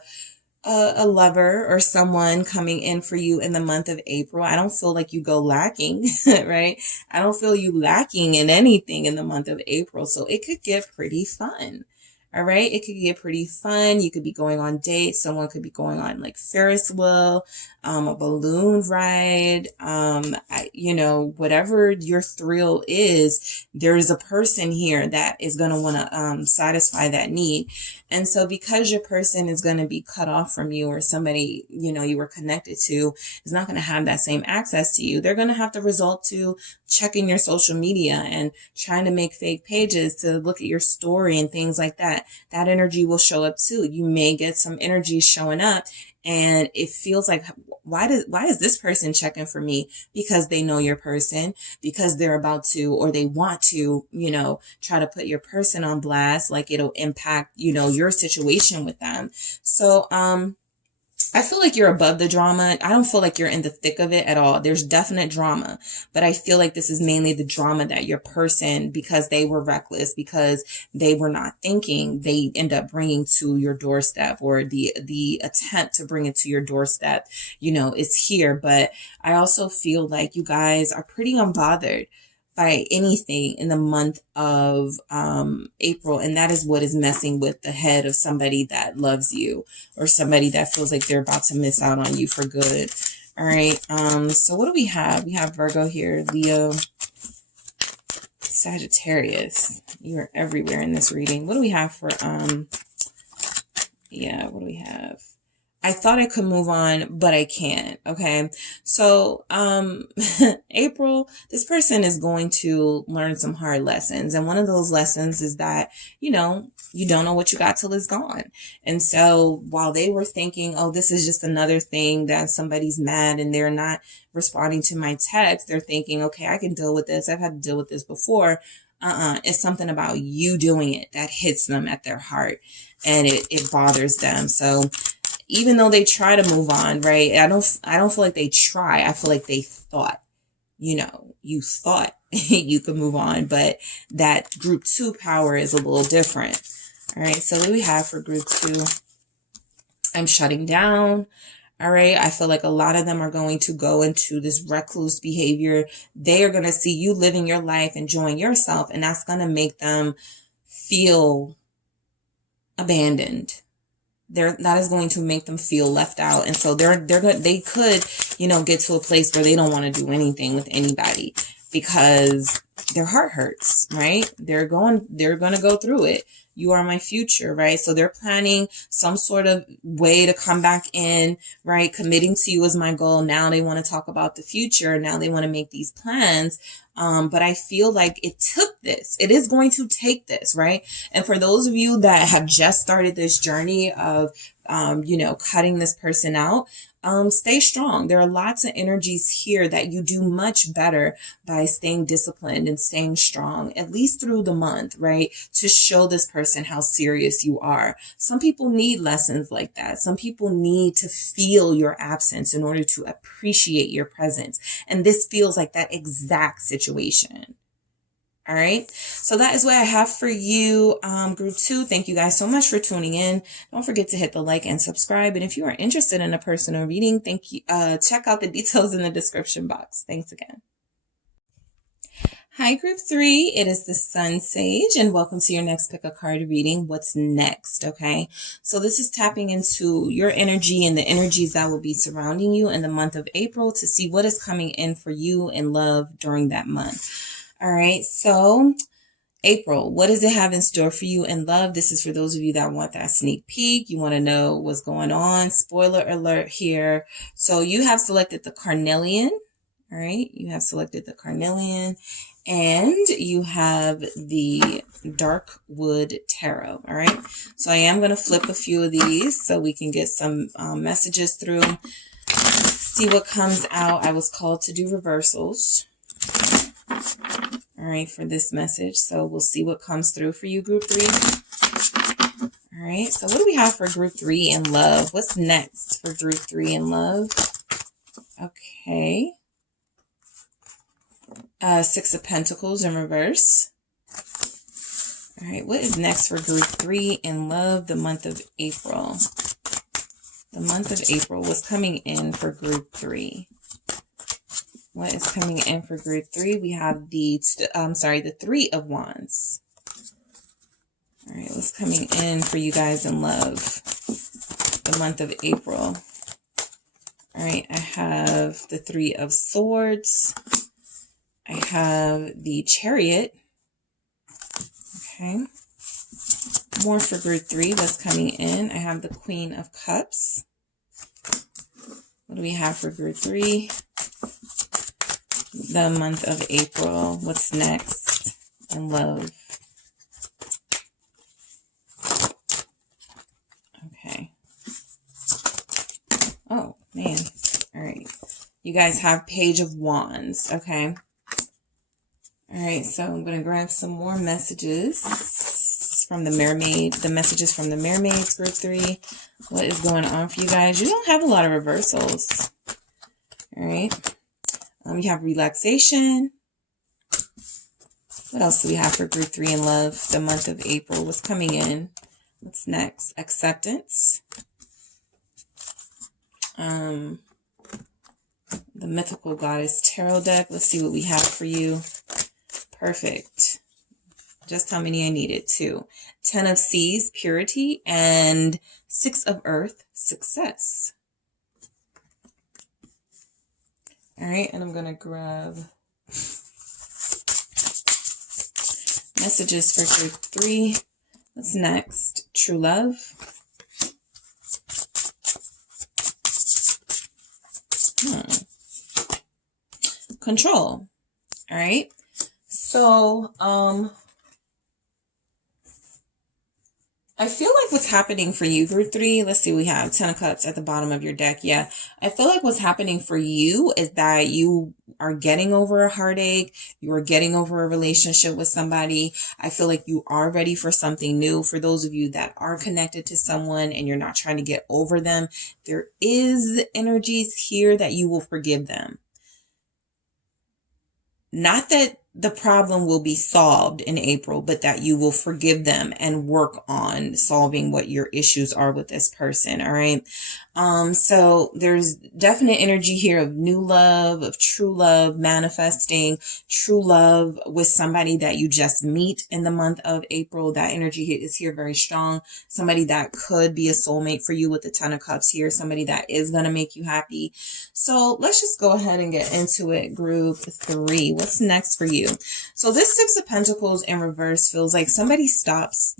lover or someone coming in for you in the month of April. I don't feel like you go lacking, right? I don't feel you lacking in anything in the month of April. So it could get pretty fun. All right. It could get pretty fun. You could be going on dates. Someone could be going on like Ferris wheel, a balloon ride, whatever your thrill is, there is a person here that is going to want to satisfy that need. And so because your person is going to be cut off from you, or somebody, you were connected to is not going to have that same access to you, they're going to have to resort to checking your social media and trying to make fake pages to look at your story and things like that. That energy will show up too. You may get some energy showing up, and it feels like, why is this person checking for me? Because they know your person, because they're about to, or they want to, try to put your person on blast, like it'll impact, your situation with them. So, I feel like you're above the drama. I don't feel like you're in the thick of it at all. There's definite drama, but I feel like this is mainly the drama that your person, because they were reckless, because they were not thinking, they end up bringing to your doorstep, or the attempt to bring it to your doorstep, is here. But I also feel like you guys are pretty unbothered by anything in the month of April. And that is what is messing with the head of somebody that loves you, or somebody that feels like they're about to miss out on you for good. All right. So what do we have? We have Virgo here, Leo, Sagittarius. You are everywhere in this reading. What do we have for, what do we have? I thought I could move on, but I can't. Okay. So, April, this person is going to learn some hard lessons. And one of those lessons is that, you don't know what you got till it's gone. And so while they were thinking, oh, this is just another thing that somebody's mad and they're not responding to my text, they're thinking, okay, I can deal with this. I've had to deal with this before. It's something about you doing it that hits them at their heart, and it bothers them. So, even though they try to move on, right? I don't feel like they try. I feel like they thought, you thought you could move on, but that group 2 power is a little different. All right. So what do we have for group 2? I'm shutting down. All right. I feel like a lot of them are going to go into this recluse behavior. They are going to see you living your life, enjoying yourself, and that's going to make them feel abandoned. That is going to make them feel left out. And so they could, get to a place where they don't want to do anything with anybody because their heart hurts, right? They're going to go through it. You are my future, right? So they're planning some sort of way to come back in, right? Committing to you is my goal. Now they want to talk about the future. Now they want to make these plans. But I feel like it took this. It is going to take this, right? And for those of you that have just started this journey of, you know, cutting this person out, stay strong. There are lots of energies here that you do much better by staying disciplined and staying strong, at least through the month, right? To show this person how serious you are. Some people need lessons like that. Some people need to feel your absence in order to appreciate your presence. And this feels like that exact situation. All right. So that is what I have for you, group 2. Thank you guys so much for tuning in. Don't forget to hit the like and subscribe. And if you are interested in a personal reading, thank you. Check out the details in the description box. Thanks again. Hi, group 3. It is the SunSage, and welcome to your next pick a card reading. What's next? Okay. So this is tapping into your energy and the energies that will be surrounding you in the month of April to see what is coming in for you in love during that month. All right, so April, what does it have in store for you in love? This is for those of you that want that sneak peek. You want to know what's going on. Spoiler alert here. So you have selected the Carnelian. All right, you have selected the Carnelian, and you have the Dark Wood Tarot. All right, so I am going to flip a few of these so we can get some messages through. See what comes out. I was called to do reversals. All right, for this message. So we'll see what comes through for you, group 3. All right, so what do we have for group 3 in love? What's next for group 3 in love? Okay. 6 of Pentacles in reverse. All right, what is next for group 3 in love? The month of April. The month of April was coming in for group 3. What is coming in for group 3? We have the 3 of Wands. All right, what's coming in for you guys in love? The month of April. All right, I have the 3 of Swords. I have the Chariot. Okay. More for group 3. What's coming in? I have the Queen of Cups. What do we have for group 3? The month of April. What's next in love? Okay. Oh, man. All right. You guys have Page of Wands. Okay. All right. So I'm going to grab some more messages from the Mermaid. The messages from the Mermaids, group 3. What is going on for you guys? You don't have a lot of reversals. All right. You have relaxation. What else do we have for group 3 in love? The month of April. What's coming in? What's next? Acceptance. The Mythical Goddess Tarot deck. Let's see what we have for you. Perfect. Just how many I needed. 2. 10 of Seas, Purity, and 6 of Earth, Success. All right, and I'm going to grab messages for group 3. What's next? True love. Control. All right. So, I feel like what's happening for you, group 3, let's see, we have 10 of Cups at the bottom of your deck. Yeah, I feel like what's happening for you is that you are getting over a heartache. You are getting over a relationship with somebody. I feel like you are ready for something new. For those of you that are connected to someone and you're not trying to get over them, there is energies here that you will forgive them. Not that the problem will be solved in April, but that you will forgive them and work on solving what your issues are with this person. All right. So there's definite energy here of new love, of true love, manifesting true love with somebody that you just meet in the month of April. That energy is here very strong. Somebody that could be a soulmate for you with the 10 of Cups here. Somebody that is going to make you happy. So let's just go ahead and get into it. Group 3. What's next for you? So this 6 of Pentacles in reverse feels like somebody stops,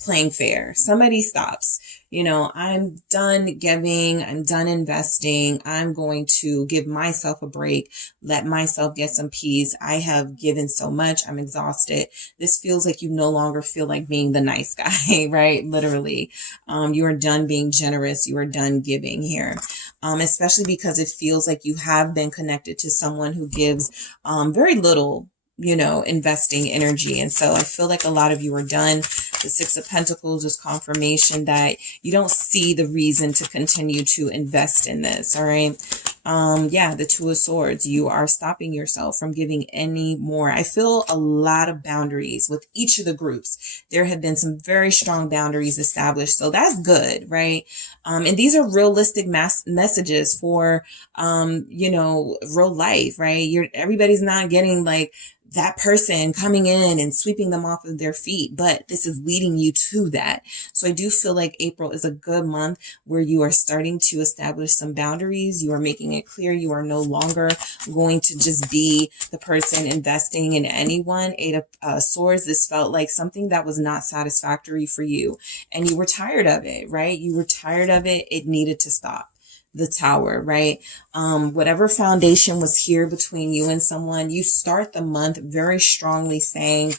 playing fair. Somebody stops. You know, I'm done giving. I'm done investing. I'm going to give myself a break, let myself get some peace. I have given so much. I'm exhausted. This feels like you no longer feel like being the nice guy, right? Literally. You are done being generous. You are done giving here. Especially because it feels like you have been connected to someone who gives very little, you know, investing energy. And so I feel like a lot of you are done. The Six of Pentacles is confirmation that you don't see the reason to continue to invest in this. All right. Yeah, the Two of Swords, you are stopping yourself from giving any more. I feel a lot of boundaries with each of the groups. There have been some very strong boundaries established. So that's good, right? And these are realistic messages for, you know, real life, right? Everybody's not getting like that person coming in and sweeping them off of their feet, but this is leading you to that. So I do feel like April is a good month where you are starting to establish some boundaries. You are making it clear you are no longer going to just be the person investing in anyone. Eight of Swords, this felt like something that was not satisfactory for you and you were tired of it, right? You were tired of it. It needed to stop. The Tower, right? Whatever foundation was here between you and someone, you start the month very strongly saying,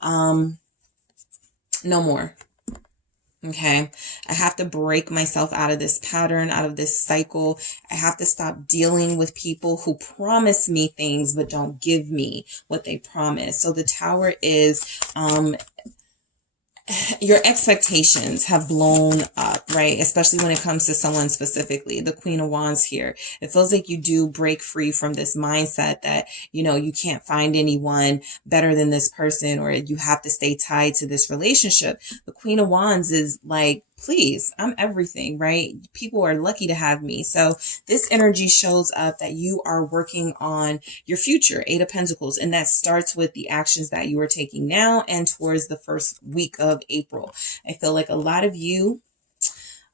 no more. Okay. I have to break myself out of this pattern, out of this cycle. I have to stop dealing with people who promise me things, but don't give me what they promise. So the Tower is, your expectations have blown up, right? Especially when it comes to someone specifically, the Queen of Wands here. It feels like you do break free from this mindset that, you know, you can't find anyone better than this person, or you have to stay tied to this relationship. The Queen of Wands is like, please, I'm everything, right? People are lucky to have me. So this energy shows up that you are working on your future, Eight of Pentacles. And that starts with the actions that you are taking now and towards the first week of April. I feel like a lot of you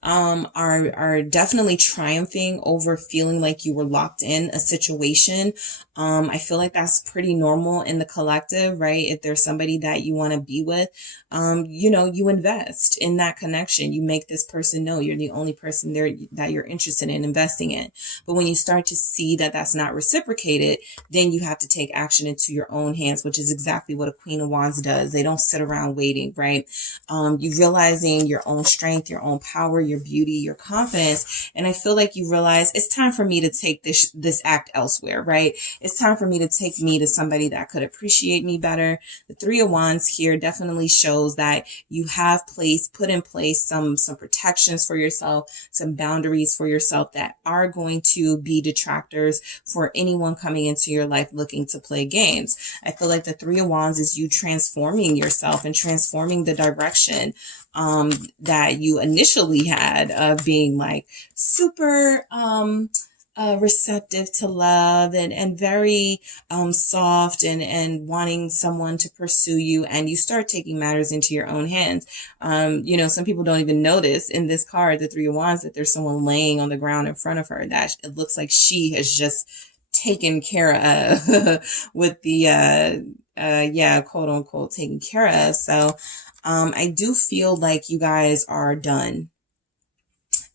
are definitely triumphing over feeling like you were locked in a situation. I feel like that's pretty normal in the collective, right? If there's somebody that you want to be with, you know, you invest in that connection. You make this person know you're the only person there that you're interested in investing in. But when you start to see that that's not reciprocated, then you have to take action into your own hands, which is exactly what a Queen of Wands does. They don't sit around waiting, right? You realizing your own strength, your own power, your beauty, your confidence. And I feel like you realize it's time for me to take this act elsewhere, right? It's time for me to take me to somebody that could appreciate me better. The Three of Wands here definitely shows that you have put in place some protections for yourself, some boundaries for yourself that are going to be detractors for anyone coming into your life looking to play games. I feel like the Three of Wands is you transforming yourself and transforming the direction that you initially had of being like super receptive to love and very soft and wanting someone to pursue you, and you start taking matters into your own hands. You know, some people don't even notice in this card, the Three of Wands, that there's someone laying on the ground in front of her that it looks like she has just taken care of with the yeah, quote unquote taken care of. So I do feel like you guys are done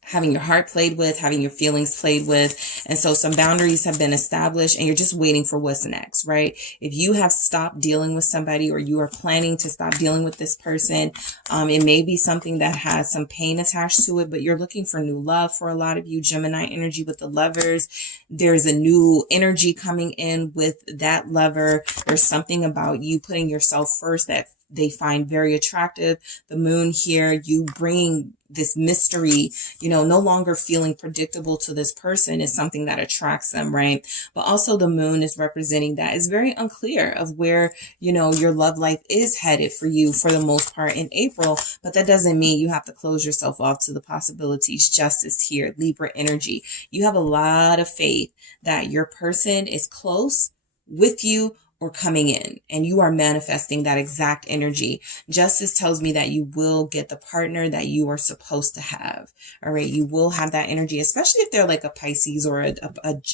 having your heart played with, having your feelings played with. And so some boundaries have been established and you're just waiting for what's next, right? If you have stopped dealing with somebody or you are planning to stop dealing with this person, it may be something that has some pain attached to it, but you're looking for new love for a lot of you. Gemini energy with the Lovers. There's a new energy coming in with that lover. There's something about you putting yourself first that they find very attractive. The Moon here, you bring this mystery, you know, no longer feeling predictable to this person is something that attracts them, right? But also the Moon is representing that it's very unclear of where, you know, your love life is headed for you for the most part in April. But that doesn't mean you have to close yourself off to the possibilities. Justice here, Libra energy. You have a lot of faith that your person is close with you or coming in, and you are manifesting that exact energy. Justice tells me that you will get the partner that you are supposed to have. All right. You will have that energy, especially if they're like a Pisces or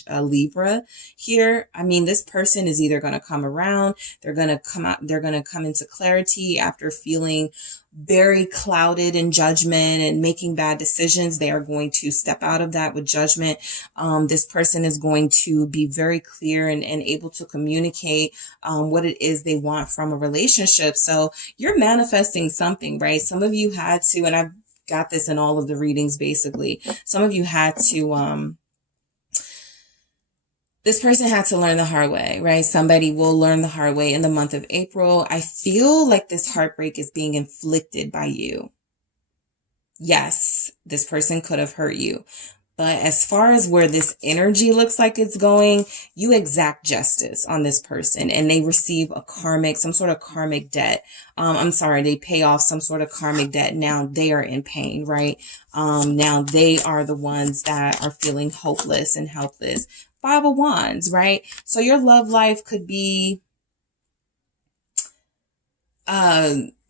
a Libra here. I mean, this person is either going to come around, they're going to come out, they're going to come into clarity after feeling very clouded in judgment and making bad decisions. They are going to step out of that with judgment. This person is going to be very clear and able to communicate what it is they want from a relationship. So you're manifesting something, right? Some of you had to, and I've got this in all of the readings basically, some of you had to, this person had to learn the hard way, right? Somebody will learn the hard way in the month of April. I feel like this heartbreak is being inflicted by you. Yes, this person could have hurt you. But as far as where this energy looks like it's going, you exact justice on this person and they receive a karmic, some sort of karmic debt. They pay off some sort of karmic debt. Now they are in pain, right? Now they are the ones that are feeling hopeless and helpless. Five of Wands, right? So your love life could be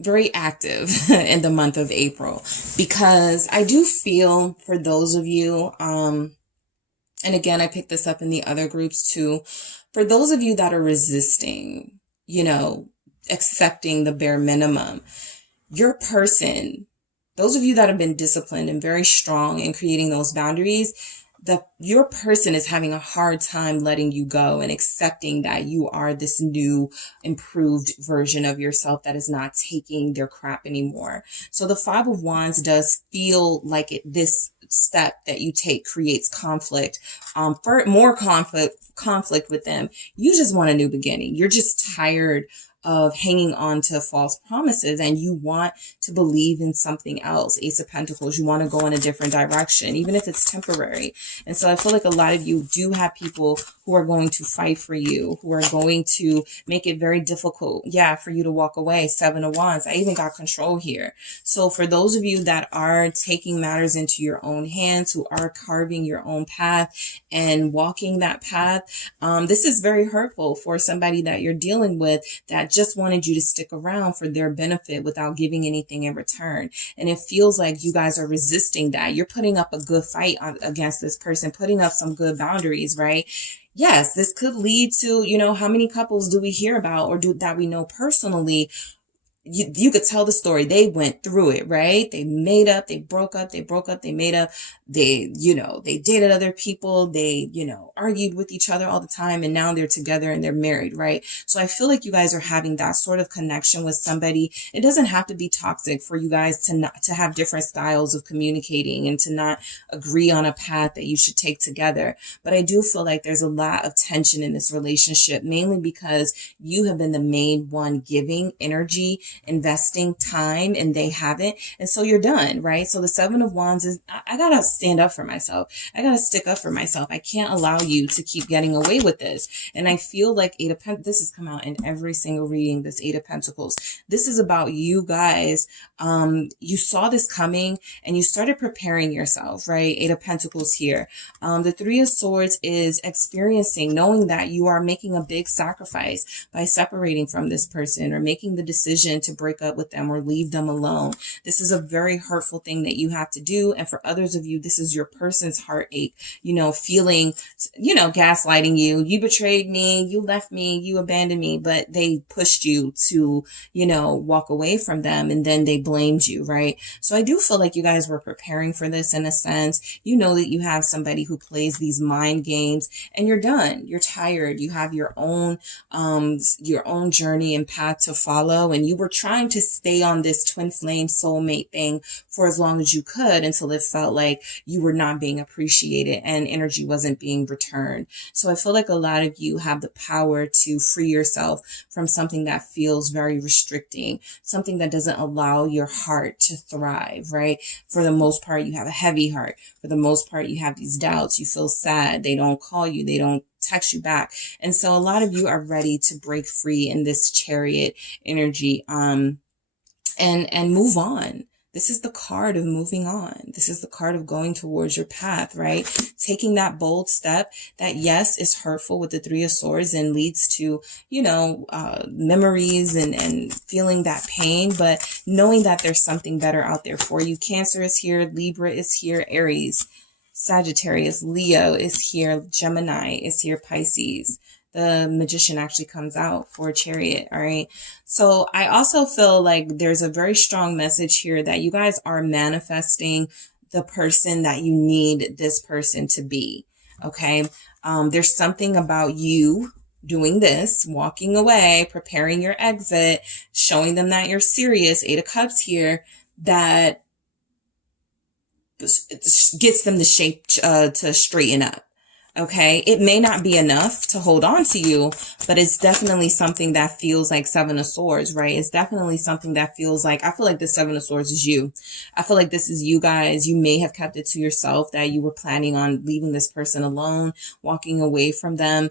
very active in the month of April, because I do feel for those of you, and again, I picked this up in the other groups too, for those of you that are resisting, accepting the bare minimum, your person, those of you that have been disciplined and very strong in creating those boundaries, your person is having a hard time letting you go and accepting that you are this new improved version of yourself that is not taking their crap anymore. So the Five of Wands does feel like this step that you take creates conflict, for more conflict with them. You just want a new beginning. You're just tired of hanging on to false promises and you want to believe in something else. Ace of Pentacles, you want to go in a different direction, even if it's temporary. And so I feel like a lot of you do have people who are going to fight for you, who are going to make it very difficult, for you to walk away. Seven of Wands, I even got Control here. So for those of you that are taking matters into your own hands, who are carving your own path and walking that path, this is very hurtful for somebody that you're dealing with that just wanted you to stick around for their benefit without giving anything in return. And it feels like you guys are resisting that. You're putting up a good fight against this person, putting up some good boundaries, right? Yes, this could lead to, how many couples do we hear about or that we know personally? You could tell the story. They went through it, right? They made up, they broke up, they made up, they dated other people, they, argued with each other all the time, and now they're together and they're married, right? So I feel like you guys are having that sort of connection with somebody. It doesn't have to be toxic for you guys to have different styles of communicating and to not agree on a path that you should take together. But I do feel like there's a lot of tension in this relationship, mainly because you have been the main one giving energy, investing time, and they haven't. And so you're done, right? So the Seven of Wands is, I gotta stand up for myself. I gotta stick up for myself. I can't allow you to keep getting away with this. And I feel like this has come out in every single reading, this Eight of Pentacles. This is about you guys. You saw this coming and you started preparing yourself, right? Eight of Pentacles here. The Three of Swords is experiencing, knowing that you are making a big sacrifice by separating from this person or making the decision to break up with them or leave them alone. This is a very hurtful thing that you have to do. And for others of you, this is your person's heartache, feeling, gaslighting you. You betrayed me, you left me, you abandoned me, but they pushed you to, walk away from them, and then they blamed you, right? So I do feel like you guys were preparing for this in a sense. You know that you have somebody who plays these mind games, and you're done. You're tired. You have your own journey and path to follow, and you were trying to stay on this twin flame soulmate thing for as long as you could until it felt like you were not being appreciated and energy wasn't being returned. So I feel like a lot of you have the power to free yourself from something that feels very restricting, something that doesn't allow your heart to thrive, right? For the most part, you have a heavy heart. For the most part, you have these doubts. You feel sad. They don't call you. They don't text you back. And so a lot of you are ready to break free in this Chariot energy, and move on. This is the card of moving on. This is the card of going towards your path, right? Taking that bold step that, yes, is hurtful with the Three of Swords and leads to, memories and feeling that pain, but knowing that there's something better out there for you. Cancer is here. Libra is here. Aries, Sagittarius, Leo is here. Gemini is here. Pisces. The Magician actually comes out for Chariot. All right. So I also feel like there's a very strong message here that you guys are manifesting the person that you need this person to be. Okay. There's something about you doing this, walking away, preparing your exit, showing them that you're serious, 8 of Cups here, that gets them to straighten up. Okay, it may not be enough to hold on to you, but it's definitely something that feels like 7 of Swords, right? It's definitely something that feels like, I feel like the 7 of Swords is you. I feel like this is you guys. You may have kept it to yourself that you were planning on leaving this person alone, walking away from them,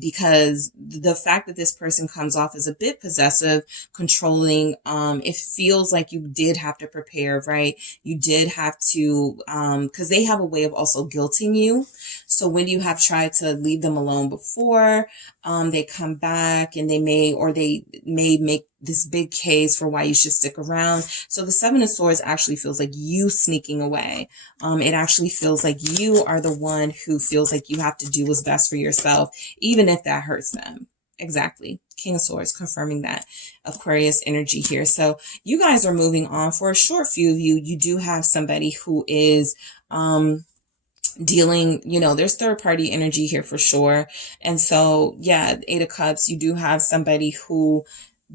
because the fact that this person comes off as a bit possessive, controlling, it feels like you did have to prepare, right? You did have to, because they have a way of also guilting you. So when you have tried to leave them alone before, they come back and they may make this big case for why you should stick around. So the 7 of Swords actually feels like you sneaking away. It actually feels like you are the one who feels like you have to do what's best for yourself, even if that hurts them. Exactly. King of Swords confirming that Aquarius energy here. So you guys are moving on. For a short few of you, you do have somebody who is, dealing, there's third party energy here for sure. And so, yeah, 8 of Cups, you do have somebody who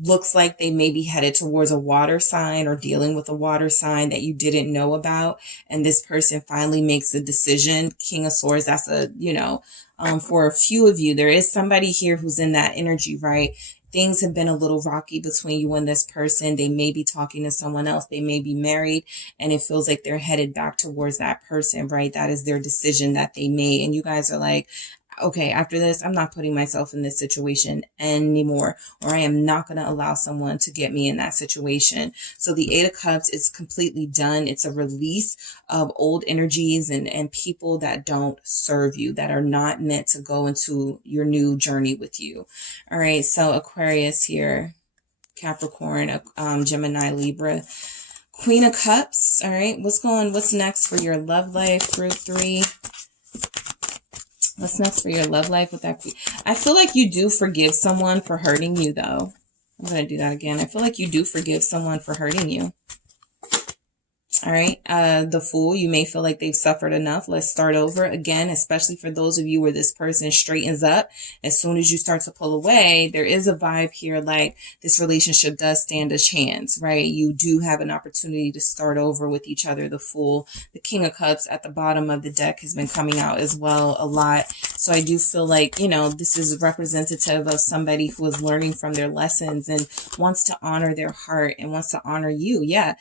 looks like they may be headed towards a water sign or dealing with a water sign that you didn't know about. And this person finally makes a decision. King of Swords, that's for a few of you, there is somebody here who's in that energy, right? Things have been a little rocky between you and this person. They may be talking to someone else. They may be married, and it feels like they're headed back towards that person, right? That is their decision that they made. And you guys are like, okay, after this, I'm not putting myself in this situation anymore, or I am not going to allow someone to get me in that situation. So the 8 of Cups is completely done. It's a release of old energies and people that don't serve you, that are not meant to go into your new journey with you. All right. So Aquarius here, Capricorn, Gemini, Libra, Queen of Cups. All right. What's next for your love life, group 3? What's next for your love life with that? I feel like you do forgive someone for hurting you, though. I'm going to do that again. I feel like you do forgive someone for hurting you. All right. The Fool, you may feel like they've suffered enough. Let's start over again, especially for those of you where this person straightens up. As soon as you start to pull away, there is a vibe here like this relationship does stand a chance, right? You do have an opportunity to start over with each other. The Fool, the King of Cups at the bottom of the deck has been coming out as well a lot. So I do feel like, this is representative of somebody who is learning from their lessons and wants to honor their heart and wants to honor you. Yeah.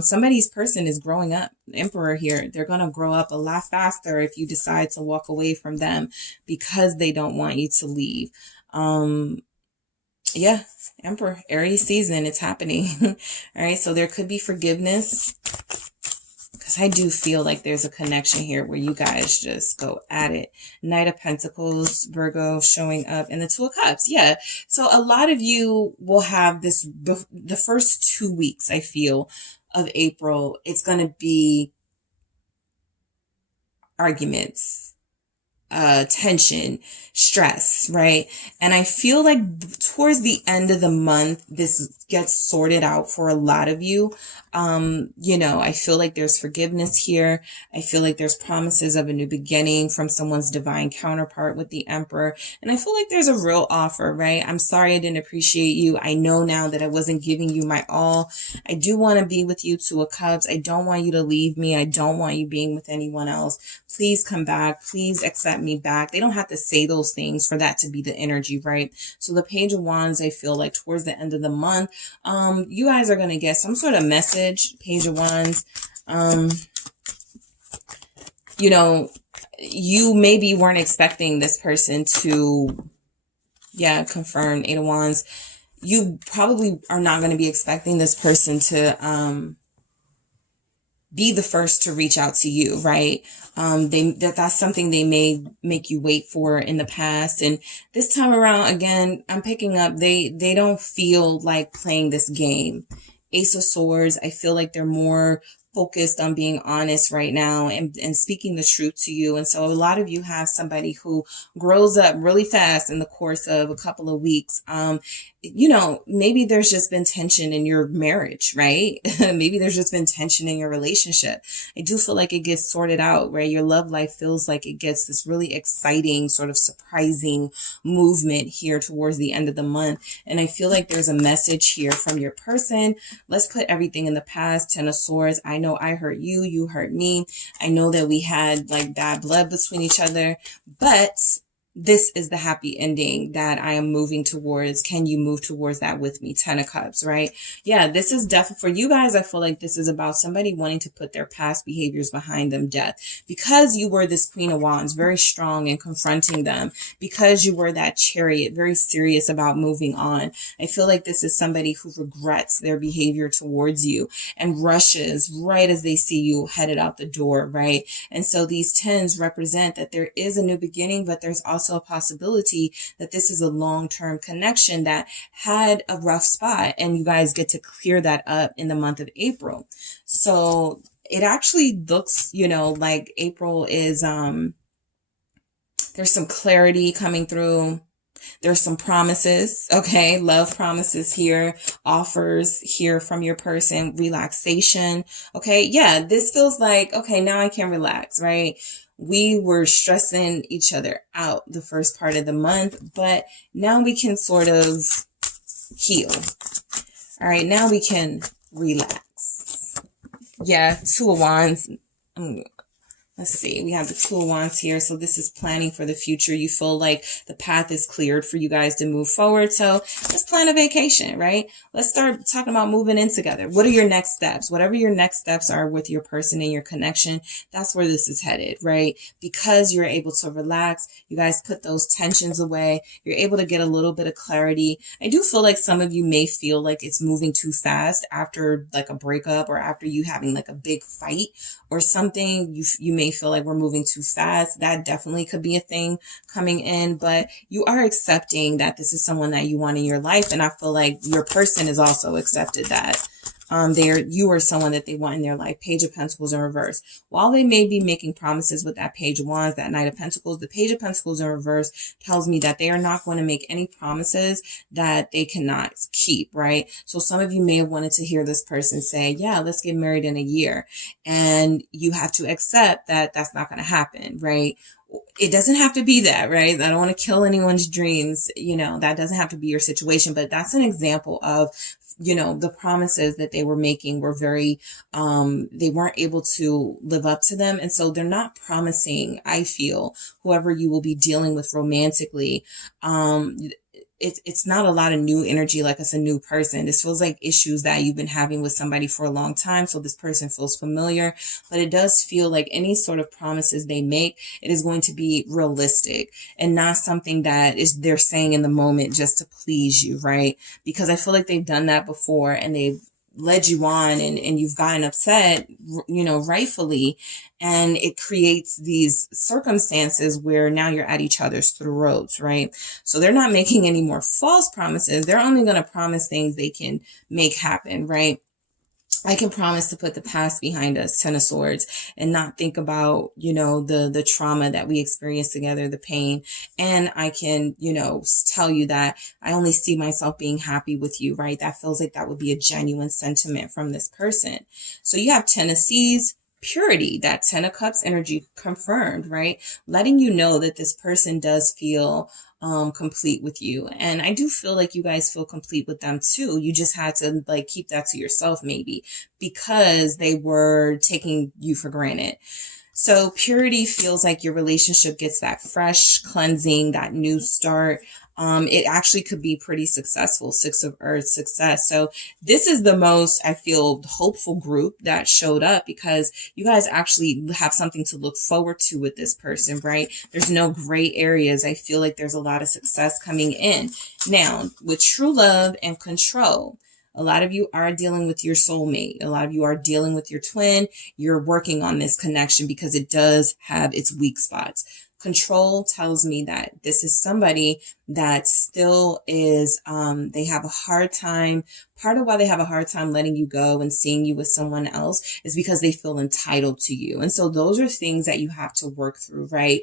Somebody's person is growing up. Emperor here. They're going to grow up a lot faster if you decide to walk away from them because they don't want you to leave. Yeah. Emperor, Aries season. It's happening. All right. So there could be forgiveness. Because I do feel like there's a connection here where you guys just go at it. Knight of Pentacles, Virgo showing up, and the 2 of Cups. Yeah. So a lot of you will have this, the first 2 weeks, I feel, of April, it's going to be arguments, tension, stress, right? And I feel like towards the end of the month, this gets sorted out for a lot of you. I feel like there's forgiveness here. I feel like there's promises of a new beginning from someone's divine counterpart with the Emperor. And I feel like there's a real offer, right? I'm sorry I didn't appreciate you. I know now that I wasn't giving you my all. I do want to be with you, 2 of Cups. I don't want you to leave me. I don't want you being with anyone else. Please come back. Please accept me back. They don't have to say those things for that to be the energy, right? So the Page of Wands, I feel like towards the end of the month, you guys are going to get some sort of message. Page of Wands, you maybe weren't expecting this person to, confirm 8 of Wands. You probably are not going to be expecting this person to, be the first to reach out to you, right? That's something they may make you wait for in the past. And this time around, again, I'm picking up, they don't feel like playing this game. Ace of Swords, I feel like they're more focused on being honest right now and speaking the truth to you. And so a lot of you have somebody who grows up really fast in the course of a couple of weeks. You know, maybe there's just been tension in your marriage, right? Maybe there's just been tension in your relationship. I do feel like it gets sorted out, right? Your love life feels like it gets this really exciting, sort of surprising movement here towards the end of the month. And I feel like there's a message here from your person. Let's put everything in the past. Ten of Swords. I know I hurt you, you hurt me. I know that we had like bad blood between each other, but this is the happy ending that I am moving towards. Can you move towards that with me? Ten of Cups, right? Yeah, this is definitely for you guys. I feel like this is about somebody wanting to put their past behaviors behind them, death. Because you were this Queen of Wands, very strong in confronting them. Because you were that Chariot, very serious about moving on. I feel like this is somebody who regrets their behavior towards you and rushes right as they see you headed out the door, right? And so these tens represent that there is a new beginning, but there's also a possibility that this is a long-term connection that had a rough spot, and you guys get to clear that up in the month of April. So it actually looks, you know, like April is, there's some clarity coming through. There's some promises, okay? Love promises here, offers here from your person, relaxation, okay? Yeah, this feels like, okay, now I can relax, right? We were stressing each other out the first part of the month, but now we can sort of heal. All right, now we can relax. Yeah, Two of Wands. Let's see, we have the Two of Wands here. So this is planning for the future. You feel like the path is cleared for you guys to move forward. So let's plan a vacation, right? Let's start talking about moving in together. What are your next steps? Whatever your next steps are with your person and your connection, that's where this is headed, right? Because you're able to relax, you guys put those tensions away. You're able to get a little bit of clarity. I do feel like some of you may feel like it's moving too fast after like a breakup or after you having like a big fight or something. You may feel like we're moving too fast. That definitely could be a thing coming in, but you are accepting that this is someone that you want in your life. And I feel like your person has also accepted that. You are someone that they want in their life. Page of Pentacles in reverse. While they may be making promises with that Page of Wands, that Knight of Pentacles, the Page of Pentacles in reverse tells me that they are not going to make any promises that they cannot keep, right? So some of you may have wanted to hear this person say, yeah, let's get married in a year. And you have to accept that that's not going to happen, right? It doesn't have to be that, right? I don't want to kill anyone's dreams. You know, that doesn't have to be your situation, but that's an example of, you know, the promises that they were making were very, they weren't able to live up to them. And so they're not promising, I feel, whoever you will be dealing with romantically, it's not a lot of new energy, like it's a new person. This feels like issues that you've been having with somebody for a long time. So this person feels familiar, but it does feel like any sort of promises they make, it is going to be realistic and not something that is they're saying in the moment just to please you, right? Because I feel like they've done that before and they've led you on and you've gotten upset, you know, rightfully. And it creates these circumstances where now you're at each other's throats, right? So they're not making any more false promises. They're only going to promise things they can make happen, right? I can promise to put the past behind us, Ten of Swords, and not think about, you know, the trauma that we experienced together, the pain. And I can, you know, tell you that I only see myself being happy with you, right? That feels like that would be a genuine sentiment from this person. So you have Ten of Seas, purity, that Ten of Cups energy confirmed, right? Letting you know that this person does feel complete with you. And I do feel like you guys feel complete with them too. You just had to like keep that to yourself maybe because they were taking you for granted. So purity feels like your relationship gets that fresh cleansing, that new start. It actually could be pretty successful. Six of Earth, success. So this is the most, I feel, hopeful group that showed up because you guys actually have something to look forward to with this person, right? There's no gray areas. I feel like there's a lot of success coming in. Now, with true love and control, a lot of you are dealing with your soulmate. A lot of you are dealing with your twin. You're working on this connection because it does have its weak spots. Control tells me that this is somebody that still is, they have a hard time. Part of why they have a hard time letting you go and seeing you with someone else is because they feel entitled to you. And so those are things that you have to work through, right?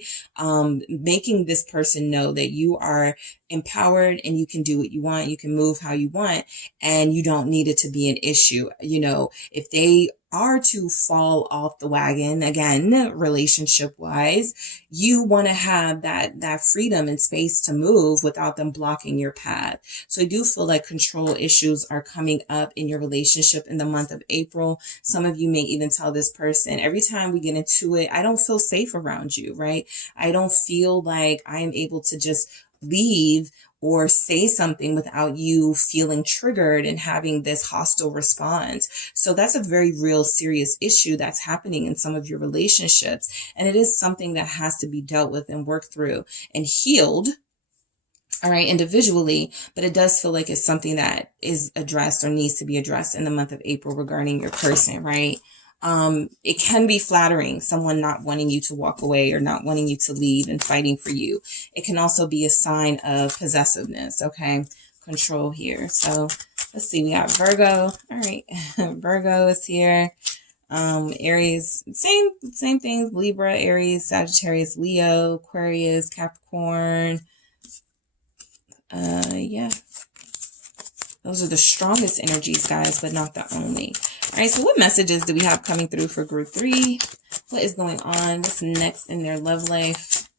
Making this person know that you are empowered and you can do what you want. You can move how you want, and you don't need it to be an issue. You know, if they are to fall off the wagon again, relationship wise, you want to have that freedom and space to move without them blocking your path. So I do feel like control issues are coming up in your relationship in the month of April. Some of you may even tell this person, every time we get into it, I don't feel safe around you, right? I don't feel like I am able to just leave or say something without you feeling triggered and having this hostile response. So that's a very real serious issue that's happening in some of your relationships. And it is something that has to be dealt with and worked through and healed, all right, individually, but it does feel like it's something that is addressed or needs to be addressed in the month of April regarding your person, right? It can be flattering, someone not wanting you to walk away or not wanting you to leave and fighting for you. It can also be a sign of possessiveness, okay? Control here. So let's see, we got Virgo. All right, Virgo is here. Aries, same things, Libra, Aries, Sagittarius, Leo, Aquarius, Capricorn. Yeah. Those are the strongest energies, guys, but not the only. All right, so what messages do we have coming through for group 3? What is going on? What's next in their love life?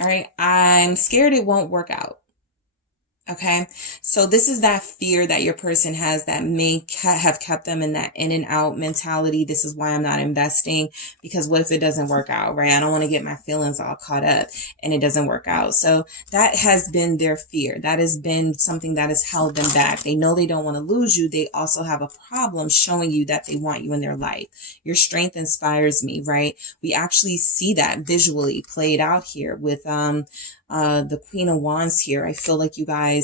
All right, I'm scared it won't work out. Okay, so this is that fear that your person has that may have kept them in that in and out mentality. This is why I'm not investing, because what if it doesn't work out, right? I don't want to get my feelings all caught up and it doesn't work out. So that has been their fear. That has been something that has held them back. They know they don't want to lose you. They also have a problem showing you that they want you in their life. Your strength inspires me, right? We actually see that visually played out here with the Queen of Wands here. I feel like you guys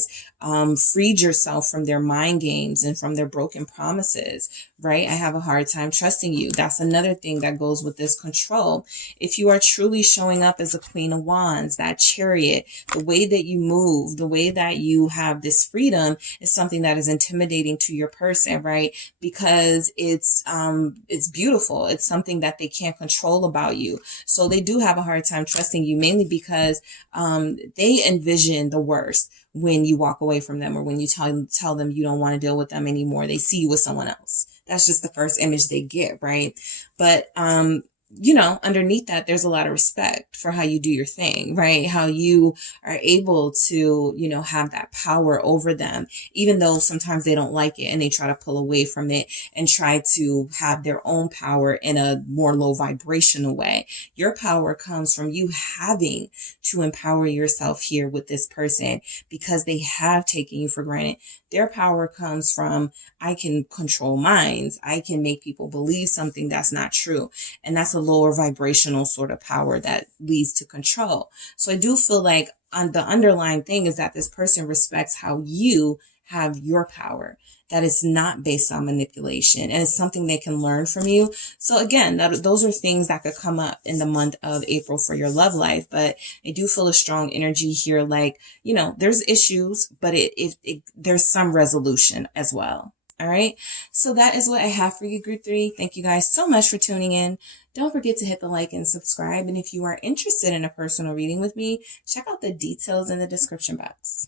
freed yourself from their mind games and from their broken promises, right? I have a hard time trusting you. That's another thing that goes with this control. If you are truly showing up as a Queen of Wands, that Chariot, the way that you move, the way that you have this freedom is something that is intimidating to your person, right? Because it's beautiful. It's something that they can't control about you. So they do have a hard time trusting you, mainly because they envision the worst when you walk away from them or when you tell them you don't want to deal with them anymore. They see you with someone else. That's just the first image they get, right? But you know, underneath that, there's a lot of respect for how you do your thing, right? How you are able to, you know, have that power over them, even though sometimes they don't like it and they try to pull away from it and try to have their own power in a more low vibrational way. Your power comes from you having to empower yourself here with this person because they have taken you for granted. Their power comes from, I can control minds. I can make people believe something that's not true. And that's a lower vibrational sort of power that leads to control. So I do feel like the underlying thing is that this person respects how you have your power, that it's not based on manipulation, and it's something they can learn from you. So again, those are things that could come up in the month of April for your love life. But I do feel a strong energy here. Like, you know, there's issues, but there's some resolution as well. All right. So that is what I have for you, group 3. Thank you guys so much for tuning in. Don't forget to hit the like and subscribe. And if you are interested in a personal reading with me, check out the details in the description box.